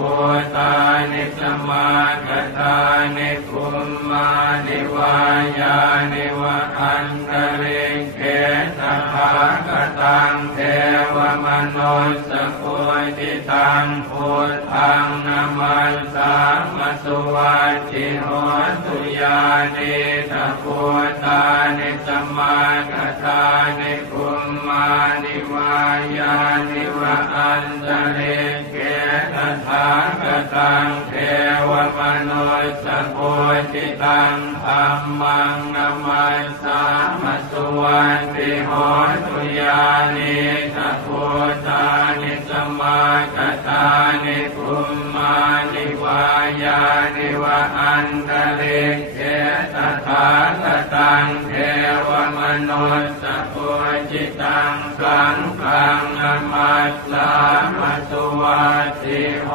ตานิสมาคตานิคุมมานิวายานิวะอันตริเกตภาคตังเทวมนุสสปุจิตังพุทธังนามัสสามัสสุวัจจิโหตุยานิทัพโพตานิสมาคตานิคุมมานิวายานิวะอันตริเกตภาคตังเทวมนุสสปุจิตังธัมมังนามัสสามัสสุวันติโหตุยานิทัพโพตานิสมาคตานิคุมมานิวายานิวะอันตริเกตภาคตังเทวมนุสสปุจิตังสังฆังนามัสสามัสสุวัจจิโห